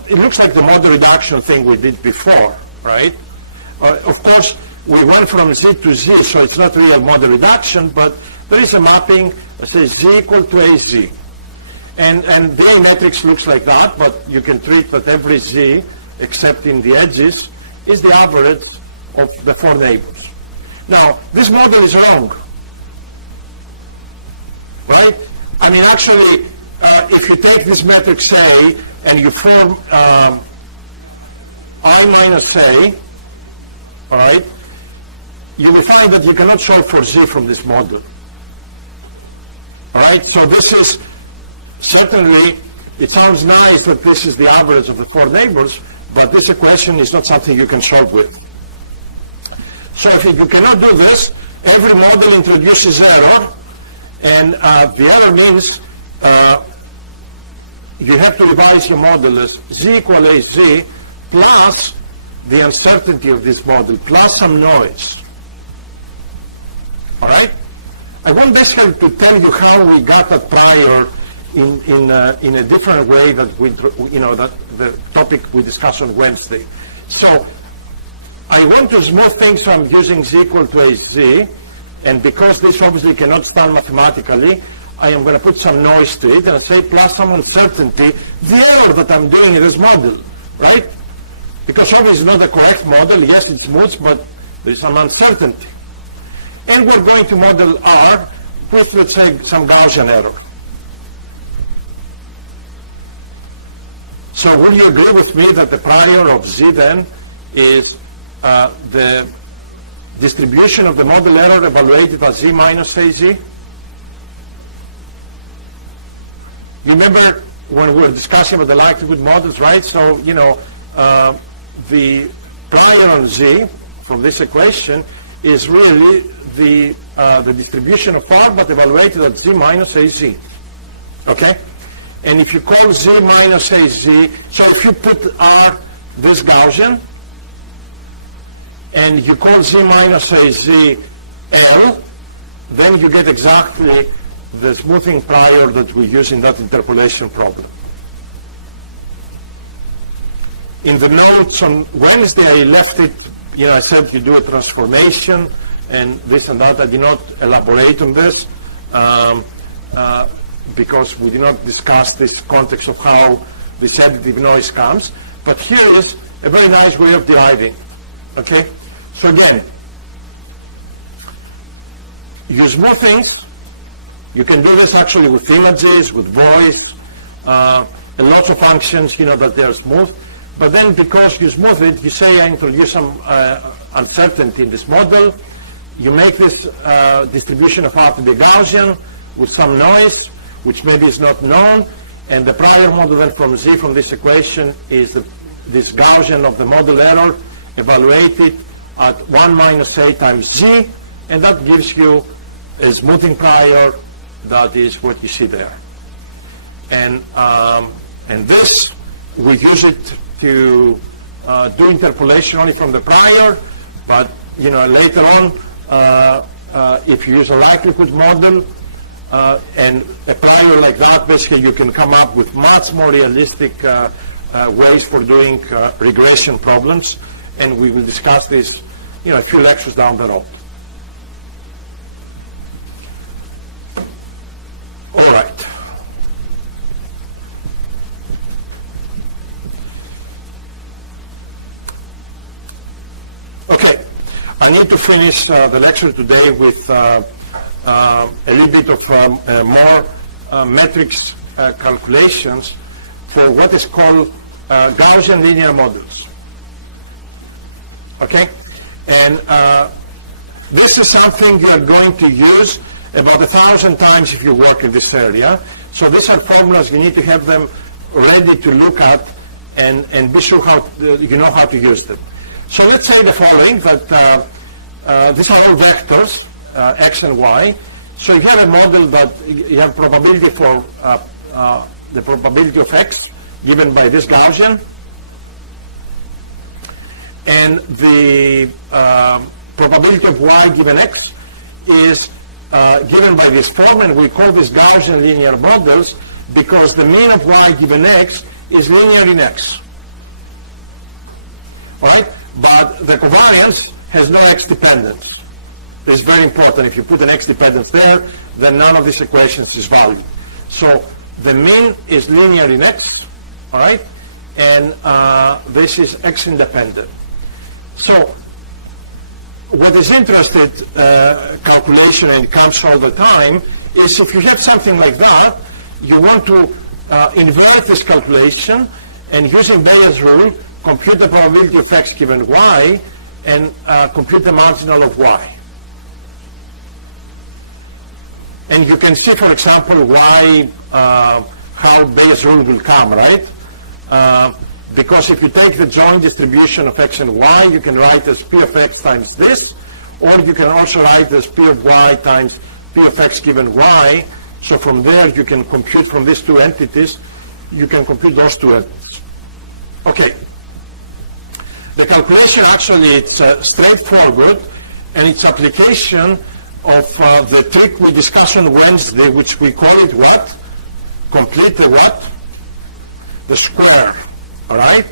it looks like the model reduction thing we did before, right? Of course, we went from Z to Z, so it's not real model reduction, but there is a mapping, let's say Z equal to AZ. And the A matrix looks like that, but you can treat that every Z, except in the edges, is the average of the 4 neighbors. Now, this model is wrong, right? I mean, actually, if you take this matrix A and you form I minus A, all right, you will find that you cannot solve for Z from this model. All right, so this is certainly, it sounds nice that this is the average of the 4 neighbors, but this equation is not something you can solve with. So if you cannot do this, every model introduces error, and the error means you have to revise your model as Z equal AZ plus the uncertainty of this model, plus some noise. All right? I want basically to tell you how we got that prior in a different way that that the topic we discussed on Wednesday. So I want to smooth things, so I'm using Z equal to AZ, and because this obviously cannot stand mathematically, I am going to put some noise to it, and I say plus some uncertainty, the error that I'm doing in this model, right? Because obviously it's not the correct model. Yes, it smooths, but there is some uncertainty. And we're going to model R with, let's say, some Gaussian error. So will you agree with me that the prior of Z then is the distribution of the model error evaluated as Z minus AZ? You remember when we were discussing about the likelihood models, right? So, the prior on Z from this equation is really the distribution of R, but evaluated at Z minus AZ. Okay? And if you call Z minus AZ, so if you put R this Gaussian, and you call Z minus AZ L, then you get exactly the smoothing prior that we use in that interpolation problem. In the notes on Wednesday, I left it, I said you do a transformation and this and that. I did not elaborate on this because we did not discuss this context of how this additive noise comes. But here is a very nice way of deriving. Okay? So again, you smooth things. You can do this actually with images, with voice, lots of functions, that they are smooth. But then because you smooth it, you say I introduce some uncertainty in this model. You make this distribution of R to be Gaussian with some noise, which maybe is not known. And the prior model then from Z from this equation is this Gaussian of the model error evaluated at 1 minus A times Z. And that gives you a smoothing prior. That is what you see there. And this, we use it to do interpolation only from the prior, but later on, if you use a likelihood model, and a prior like that, basically you can come up with much more realistic ways for doing regression problems, and we will discuss this, a few lectures down the road. All right. Okay, I need to finish the lecture today with a little bit of more metrics calculations for what is called Gaussian linear models. Okay, and this is something you are going to use about 1,000 times if you work in this area. So these are formulas, you need to have them ready to look at and be sure how you know how to use them. So let's say the following, that these are all vectors, x and y. So you have a model that you have probability for the probability of x given by this Gaussian, and the probability of y given x is given by this form, and we call this Gaussian linear models because the mean of y given x is linear in x. All right? But the covariance has no x dependence. This is very important. If you put an x dependence there, then none of these equations is valid. So the mean is linear in x, all right? And this is x independent. So what is interesting, calculation, and it comes all the time, is if you have something like that, you want to invert this calculation, and using Bayes' rule, compute the probability of x given y, and compute the marginal of y. And you can see, for example, why, how Bayes' rule will come, right? Because if you take the joint distribution of x and y, you can write as p of x times this, or you can also write as p of y times p of x given y. So from there, you can compute from these two entities, you can compute those two entities. Okay. The calculation actually, it's straightforward, and it's application of the trick we discussed on Wednesday, which we call it what? Complete the what? The square, all right?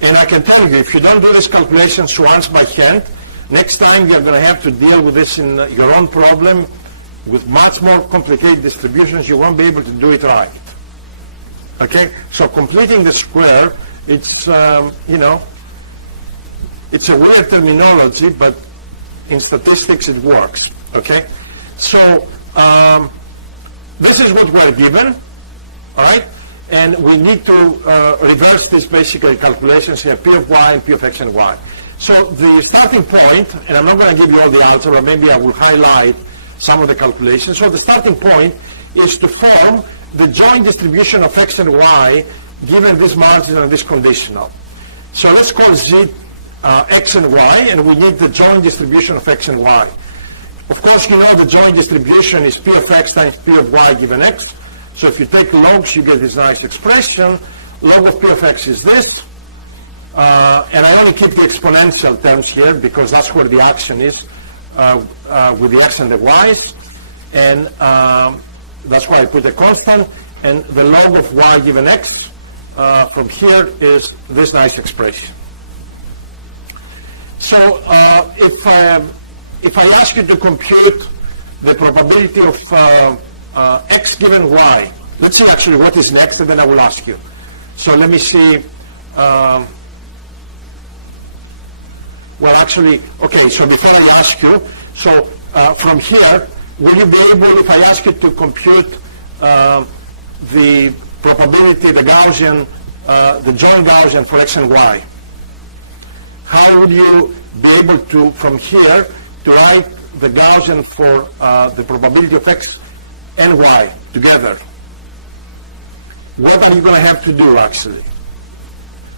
And I can tell you, if you don't do these calculations once by hand, next time you're going to have to deal with this in your own problem with much more complicated distributions. You won't be able to do it right. Okay? So completing the square, it's, it's a weird terminology, but in statistics it works, okay? So this is what we're given, all right? And we need to reverse this basically calculations, have p of y and p of x and y. So the starting point, and I'm not going to give you all the algebra, maybe I will highlight some of the calculations. So the starting point is to form the joint distribution of x and y given this marginal and this conditional. So let's call z x and y, and we need the joint distribution of x and y. Of course, you know the joint distribution is p of x times p of y given x. So if you take logs, you get this nice expression. Log of p of x is this. And I only keep the exponential terms here because that's where the action is with the x and the y's. And that's why I put a constant. And the log of y given x from here is this nice expression. So if I ask you to compute the probability of x given y, let's see actually what is next, and then I will ask you. So let me see. Well, actually, okay, so before I ask you, so from here, will you be able, if I ask you to compute the probability, the Gaussian, the joint Gaussian for x and y, how would you be able to, from here, to write the Gaussian for the probability of x and y together? What are you going to have to do, actually?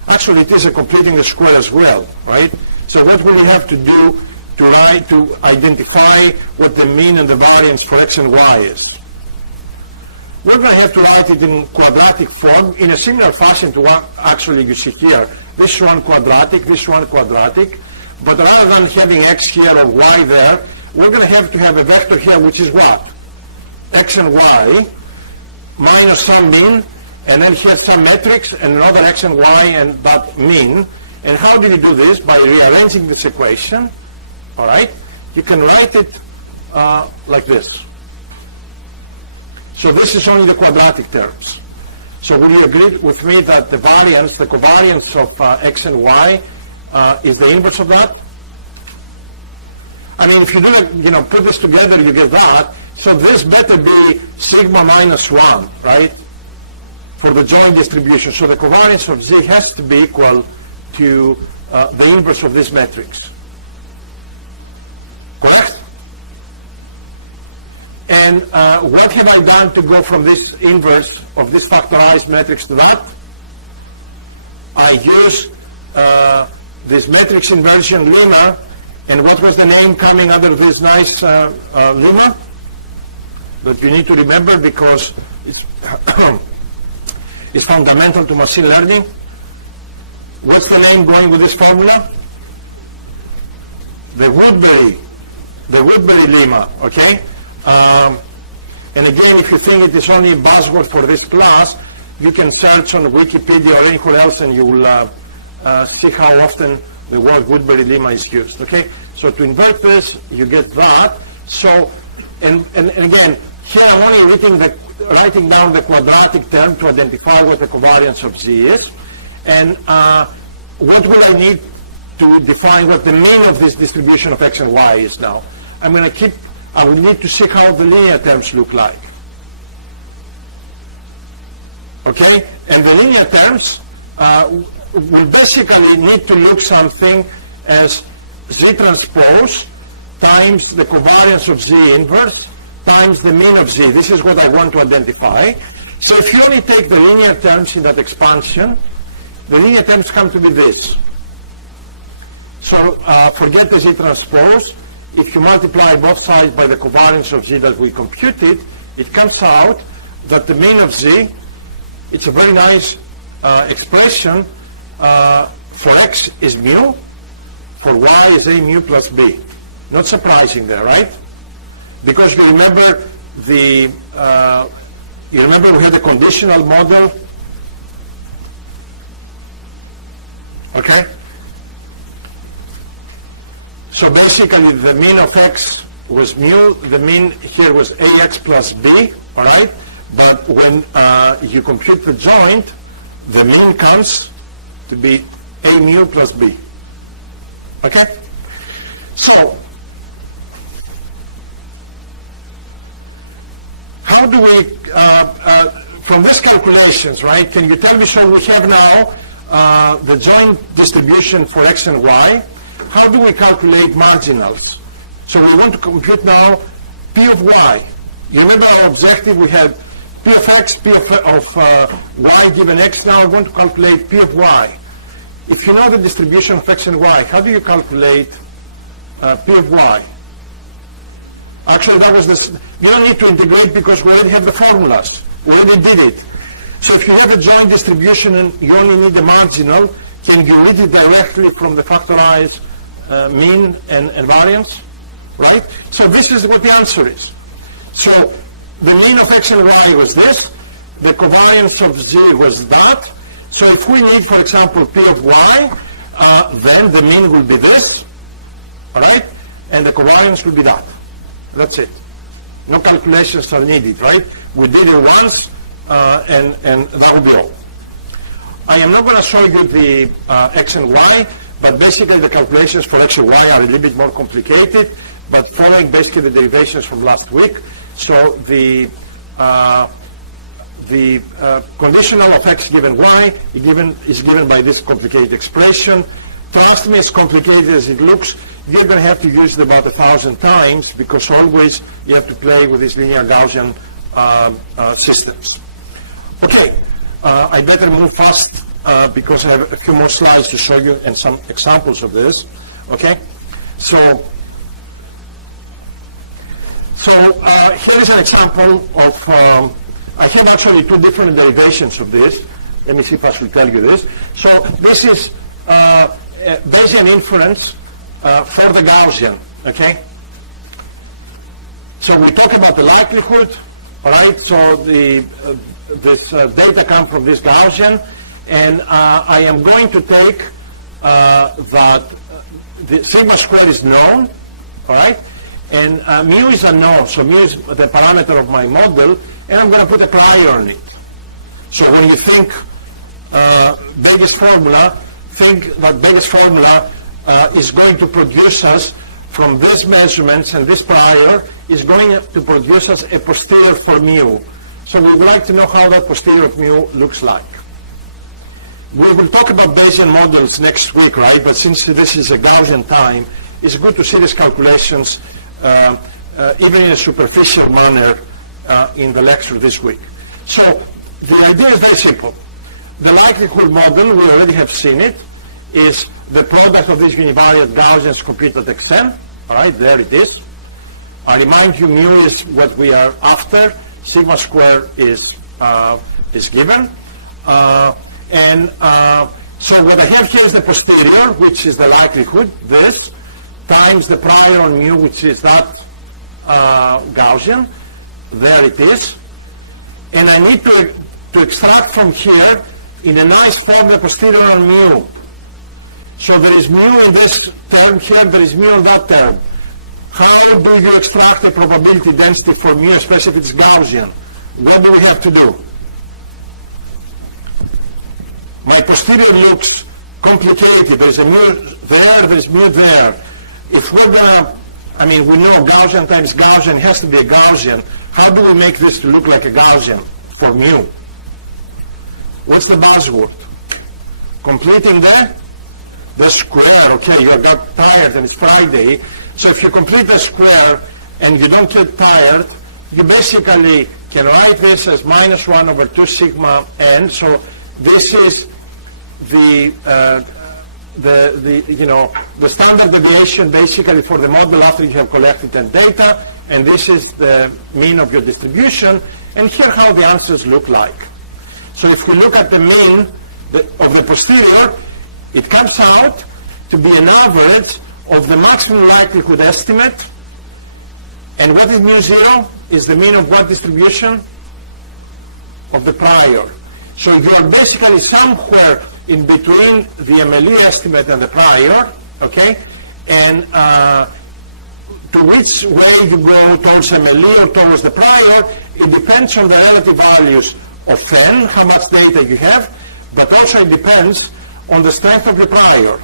Actually, it is a completing the square as well, right? So what will you have to do to write, to identify what the mean and the variance for x and y is? We're going to have to write it in quadratic form in a similar fashion to what actually you see here. This one quadratic, this one quadratic. But rather than having x here or y there, we're going to have a vector here, which is what? x and y minus some mean, and then here's some metrics and another x and y and that mean. And how do you do this? By rearranging this equation. All right, you can write it like this. So this is only the quadratic terms. So will you agree with me that the variance, the covariance of x and y is the inverse of that? I mean, if you do that, you know, put this together, you get that. So this better be sigma minus 1, right, for the joint distribution. So the covariance of z has to be equal to the inverse of this matrix. Correct? And what have I done to go from this inverse of this factorized matrix to that? I used this matrix inversion lemma. And what was the name coming under this nice lemma that you need to remember because it's it's fundamental to machine learning? What's the name going with this formula? The Woodbury lemma, okay? And again, if you think it is only a buzzword for this class, you can search on Wikipedia or anywhere else and you will see how often the word Woodbury lemma is used, okay? So to invert this, you get that. So, and again, here I'm only writing down the quadratic term to identify what the covariance of z is. And what will I need to define what the mean of this distribution of x and y is now? I will need to see how the linear terms look like. Okay? And the linear terms will basically need to look something as z transpose times the covariance of z inverse times the mean of z. This is what I want to identify. So if you only take the linear terms in that expansion, the linear terms come to be this. So forget the z transpose. If you multiply both sides by the covariance of z that we computed, it comes out that the mean of z, it's a very nice expression. For x is mu, for y is a mu plus b. Not surprising there, right? Because you remember we had a conditional model. Okay? So basically the mean of x was mu, the mean here was ax plus b, all right? But when you compute the joint, the mean comes to be a mu plus b. Okay? So, how do we, from these calculations, right, can you tell me, so we have now the joint distribution for x and y. How do we calculate marginals? So we want to compute now p of y. You remember our objective, we had p of x, p of y given x. Now I want to calculate p of y. If you know the distribution of x and y, how do you calculate p of y? Actually, that was this. You don't need to integrate because we already have the formulas. We already did it. So if you have a joint distribution and you only need a marginal, can you read it directly from the factorized mean and variance? Right? So this is what the answer is. So the mean of x and y was this. The covariance of z was that. So if we need, for example, p of y, then the mean will be this. All right? And the covariance will be that. That's it. No calculations are needed, right? We did it once, and that will be all. I am not going to show you the x and y, but basically the calculations for x and y are a little bit more complicated, but following basically the derivations from last week. So the conditional of x given y is given by this complicated expression. Trust me, as complicated as it looks, you're going to have to use it about 1,000 times because always you have to play with these linear Gaussian systems. Okay, I better move fast because I have a few more slides to show you and some examples of this. Okay, so here is an example of, I have actually two different derivations of this. Let me see if I should tell you this. So this is Bayesian inference for the Gaussian, okay? So we talk about the likelihood, All right, so this data come from this Gaussian, and I am going to take that the sigma square is known, all right, and mu is unknown, so mu is the parameter of my model, and I'm going to put a prior on it. So when you think Bayes formula, think that Bayes formula is going to produce us from these measurements, and this prior is going to produce us a posterior for mu. So we would like to know how that posterior of mu looks like. We will talk about Bayesian models next week, right? But since this is a Gaussian time, it's good to see these calculations even in a superficial manner in the lecture this week. So the idea is very simple. The likelihood model, we already have seen it, is the product of these univariate Gaussians computed at xn. All right, there it is. I remind you, mu is what we are after. Sigma square is given. So what I have here is the posterior, which is the likelihood, this, times the prior on mu, which is that Gaussian. There it is. And I need to extract from here, in a nice form, the posterior on mu. So there is mu in this term here, there is mu in that term. How do you extract a probability density for mu, especially if it's Gaussian? What do we have to do? My posterior looks complicated. There is a mu there, there is mu there. If we're gonna, we know Gaussian times Gaussian has to be a Gaussian. How do we make this to look like a Gaussian for mu? What's the buzzword? Completing the square. Okay, you got tired and it's Friday. So if you complete the square and you don't get tired, you basically can write this as -1 over 2 sigma n. So this is the standard deviation basically for the model after you have collected that data, and this is the mean of your distribution. And here how the answers look like. So if we look at the mean of the posterior, it comes out to be an average of the maximum likelihood estimate. And what is mu0? Is the mean of what distribution? Of the prior. So you are basically somewhere in between the MLE estimate and the prior, okay? And to which way you go, towards MLE or towards the prior, it depends on the relative values of n, how much data you have, but also it depends on the strength of your prior.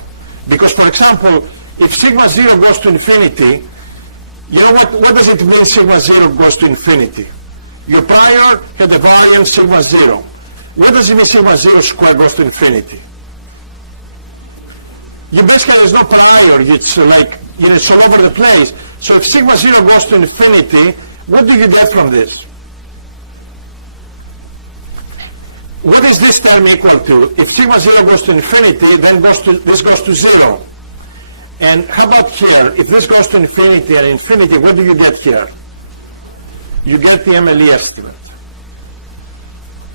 Because, for example, if sigma 0 goes to infinity, you know what does it mean sigma 0 goes to infinity? Your prior had a variance sigma 0. What does it mean sigma 0 squared goes to infinity? You basically, there's no prior. It's like, it's all over the place. So if sigma 0 goes to infinity, what do you get from this? What is this term equal to? If sigma 0 goes to infinity, then this goes to 0. And how about here? If this goes to infinity and infinity, what do you get here? You get the MLE estimate.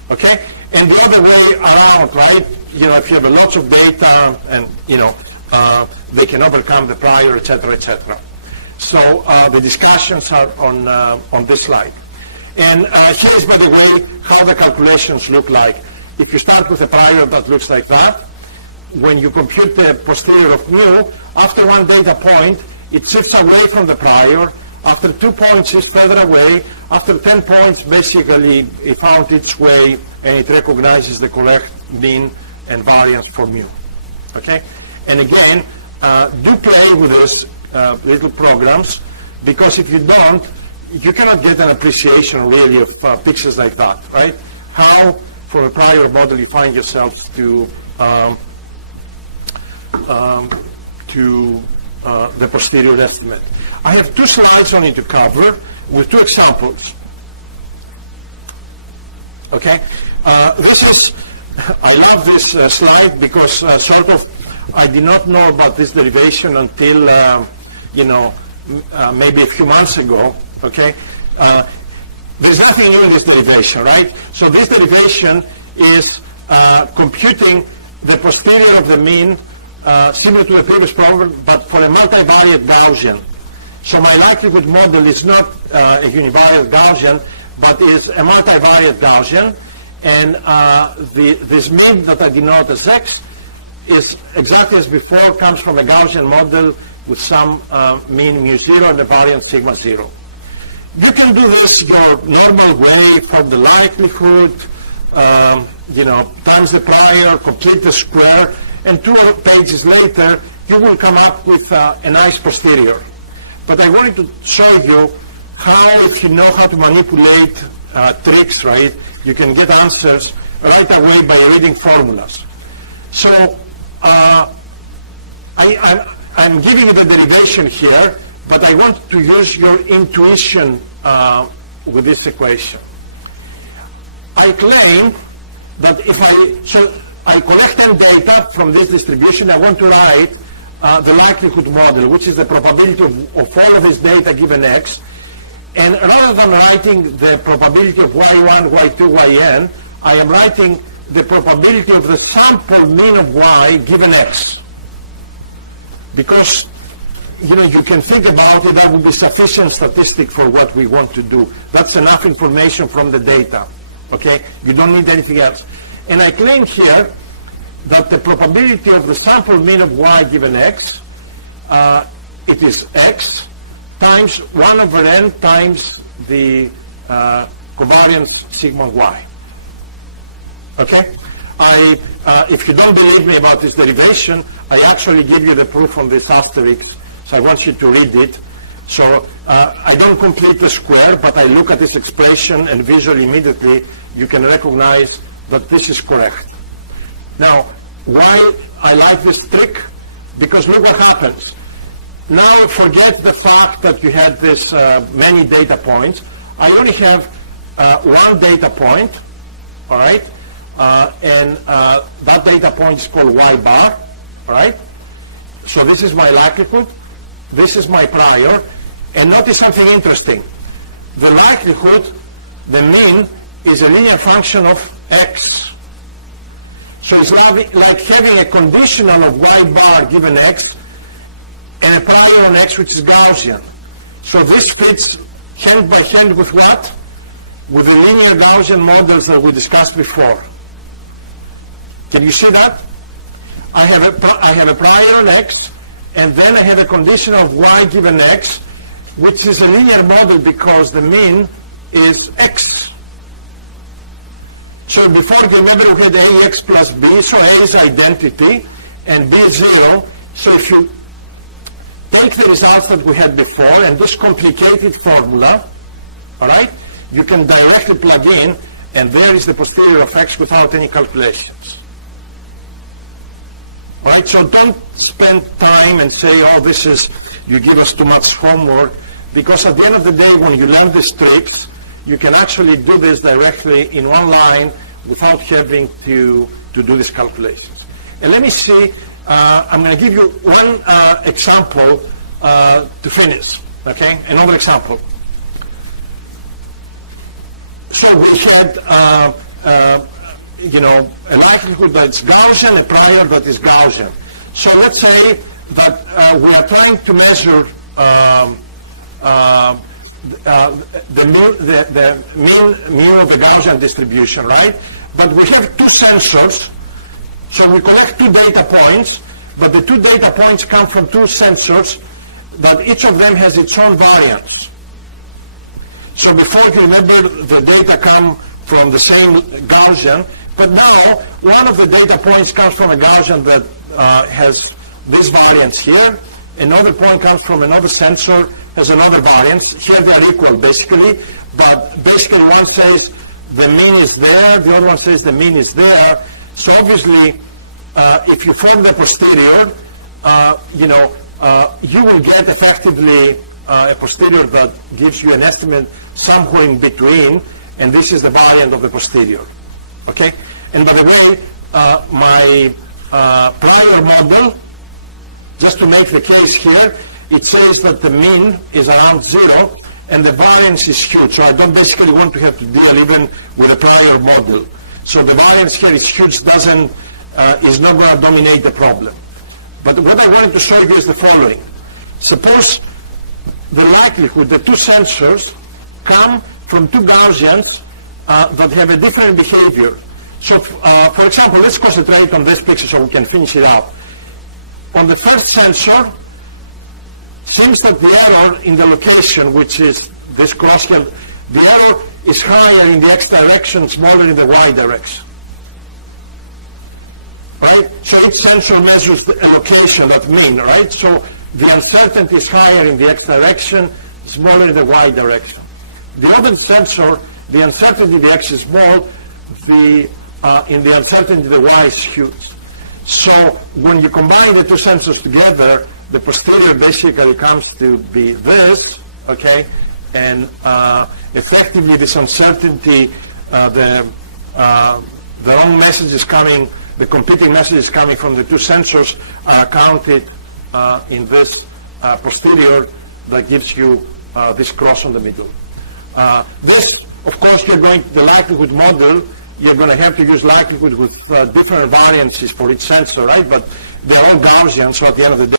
Okay? And the other way around, right? If you have lots of data and, they can overcome the prior, etc., etc. So the discussions are on this slide. And here is, by the way, how the calculations look like. If you start with a prior that looks like that, when you compute the posterior of mu, after one data point, it shifts away from the prior. After 2 points, it's further away. After 10 points, basically, it found its way, and it recognizes the correct mean and variance for mu. Okay? And again, do play with these little programs, because if you don't, you cannot get an appreciation really of pixels like that, right? How, from a prior model, you find yourselves to the posterior estimate. I have 2 slides only to cover with 2 examples. Okay, I love this slide because I did not know about this derivation until maybe a few months ago. Okay, there's nothing new in this derivation, right? So this derivation is computing the posterior of the mean similar to the previous problem, but for a multivariate Gaussian. So my likelihood model is not a univariate Gaussian, but is a multivariate Gaussian. And this mean that I denote as x is exactly as before, comes from a Gaussian model with some mean mu0 and a variance sigma 0. You can do this your normal way for the likelihood, times the prior, complete the square, and 2 pages later, you will come up with a nice posterior. But I wanted to show you how, if you know how to manipulate tricks, right, you can get answers right away by reading formulas. So I'm giving you the derivation here, but I want to use your intuition with this equation. I claim that if I collect n data from this distribution, I want to write the likelihood model, which is the probability of all of this data given x. And rather than writing the probability of y1, y2, yn, I am writing the probability of the sample mean of y given x. Because, you can think about it, that would be sufficient statistic for what we want to do. That's enough information from the data, okay? You don't need anything else. And I claim here that the probability of the sample mean of y given x, it is x times 1 over n times the covariance sigma y. Okay? If you don't believe me about this derivation, I actually give you the proof on this asterisk, so I want you to read it. So I don't complete the square, but I look at this expression and visually immediately you can recognize that this is correct. Now, why I like this trick? Because look what happens. Now forget the fact that you had this many data points. I only have one data point, all right? And that data point is called y bar, all right? So this is my likelihood. This is my prior. And notice something interesting. The likelihood, the mean, is a linear function of x. So it's like having a conditional of y bar given x and a prior on x, which is Gaussian. So this fits hand by hand with what? With the linear Gaussian models that we discussed before. Can you see that? I have a prior on x, and then I have a condition of y given x, which is a linear model because the mean is x. So before, you remember we had ax plus b, so a is identity, and b is 0. So if you take the results that we had before and this complicated formula, all right, you can directly plug in, and there is the posterior of x without any calculations. All right, so don't spend time and say, oh, you give us too much homework, because at the end of the day, when you learn these tricks, you can actually do this directly in one line without having to do these calculations. And let me see, I'm going to give you one example to finish, okay? Another example. So we had, a likelihood that it's Gaussian, a prior that is Gaussian. So let's say that we are trying to measure the mean mu of the Gaussian distribution, right? But we have two sensors, so we collect two data points, but the two data points come from two sensors that each of them has its own variance. So before, you remember, the data come from the same Gaussian, but now one of the data points comes from a Gaussian that has this variance here. Another point comes from another sensor, has another variance. Here they are equal, basically, but basically one says the mean is there, the other one says the mean is there. So obviously, if you form the posterior, you will get effectively a posterior that gives you an estimate somewhere in between, and this is the variant of the posterior. Okay? And by the way, my prior model, just to make the case here, it says that the mean is around 0 and the variance is huge. So I don't basically want to have to deal even with a prior model. So the variance here is huge, is not going to dominate the problem. But what I wanted to show you is the following. Suppose the likelihood, the two sensors come from two Gaussians that have a different behavior. So, for example, let's concentrate on this picture so we can finish it up. On the first sensor, seems that the error in the location, which is this crosshair, the error is higher in the x direction, smaller in the y direction. Right? So each sensor measures a location, that mean, right? So the uncertainty is higher in the x direction, smaller in the y direction. The other sensor, the uncertainty, the x is small, in the uncertainty, the y is huge. So when you combine the two sensors together, the posterior basically comes to be this, okay? And effectively this uncertainty, the wrong message is coming, the competing message is coming from the two sensors are counted in this posterior that gives you this cross on the middle. This, of course, you're going to the likelihood model. You're going to have to use likelihood with different variances for each sensor, right? But they're all Gaussian, so at the end of the day,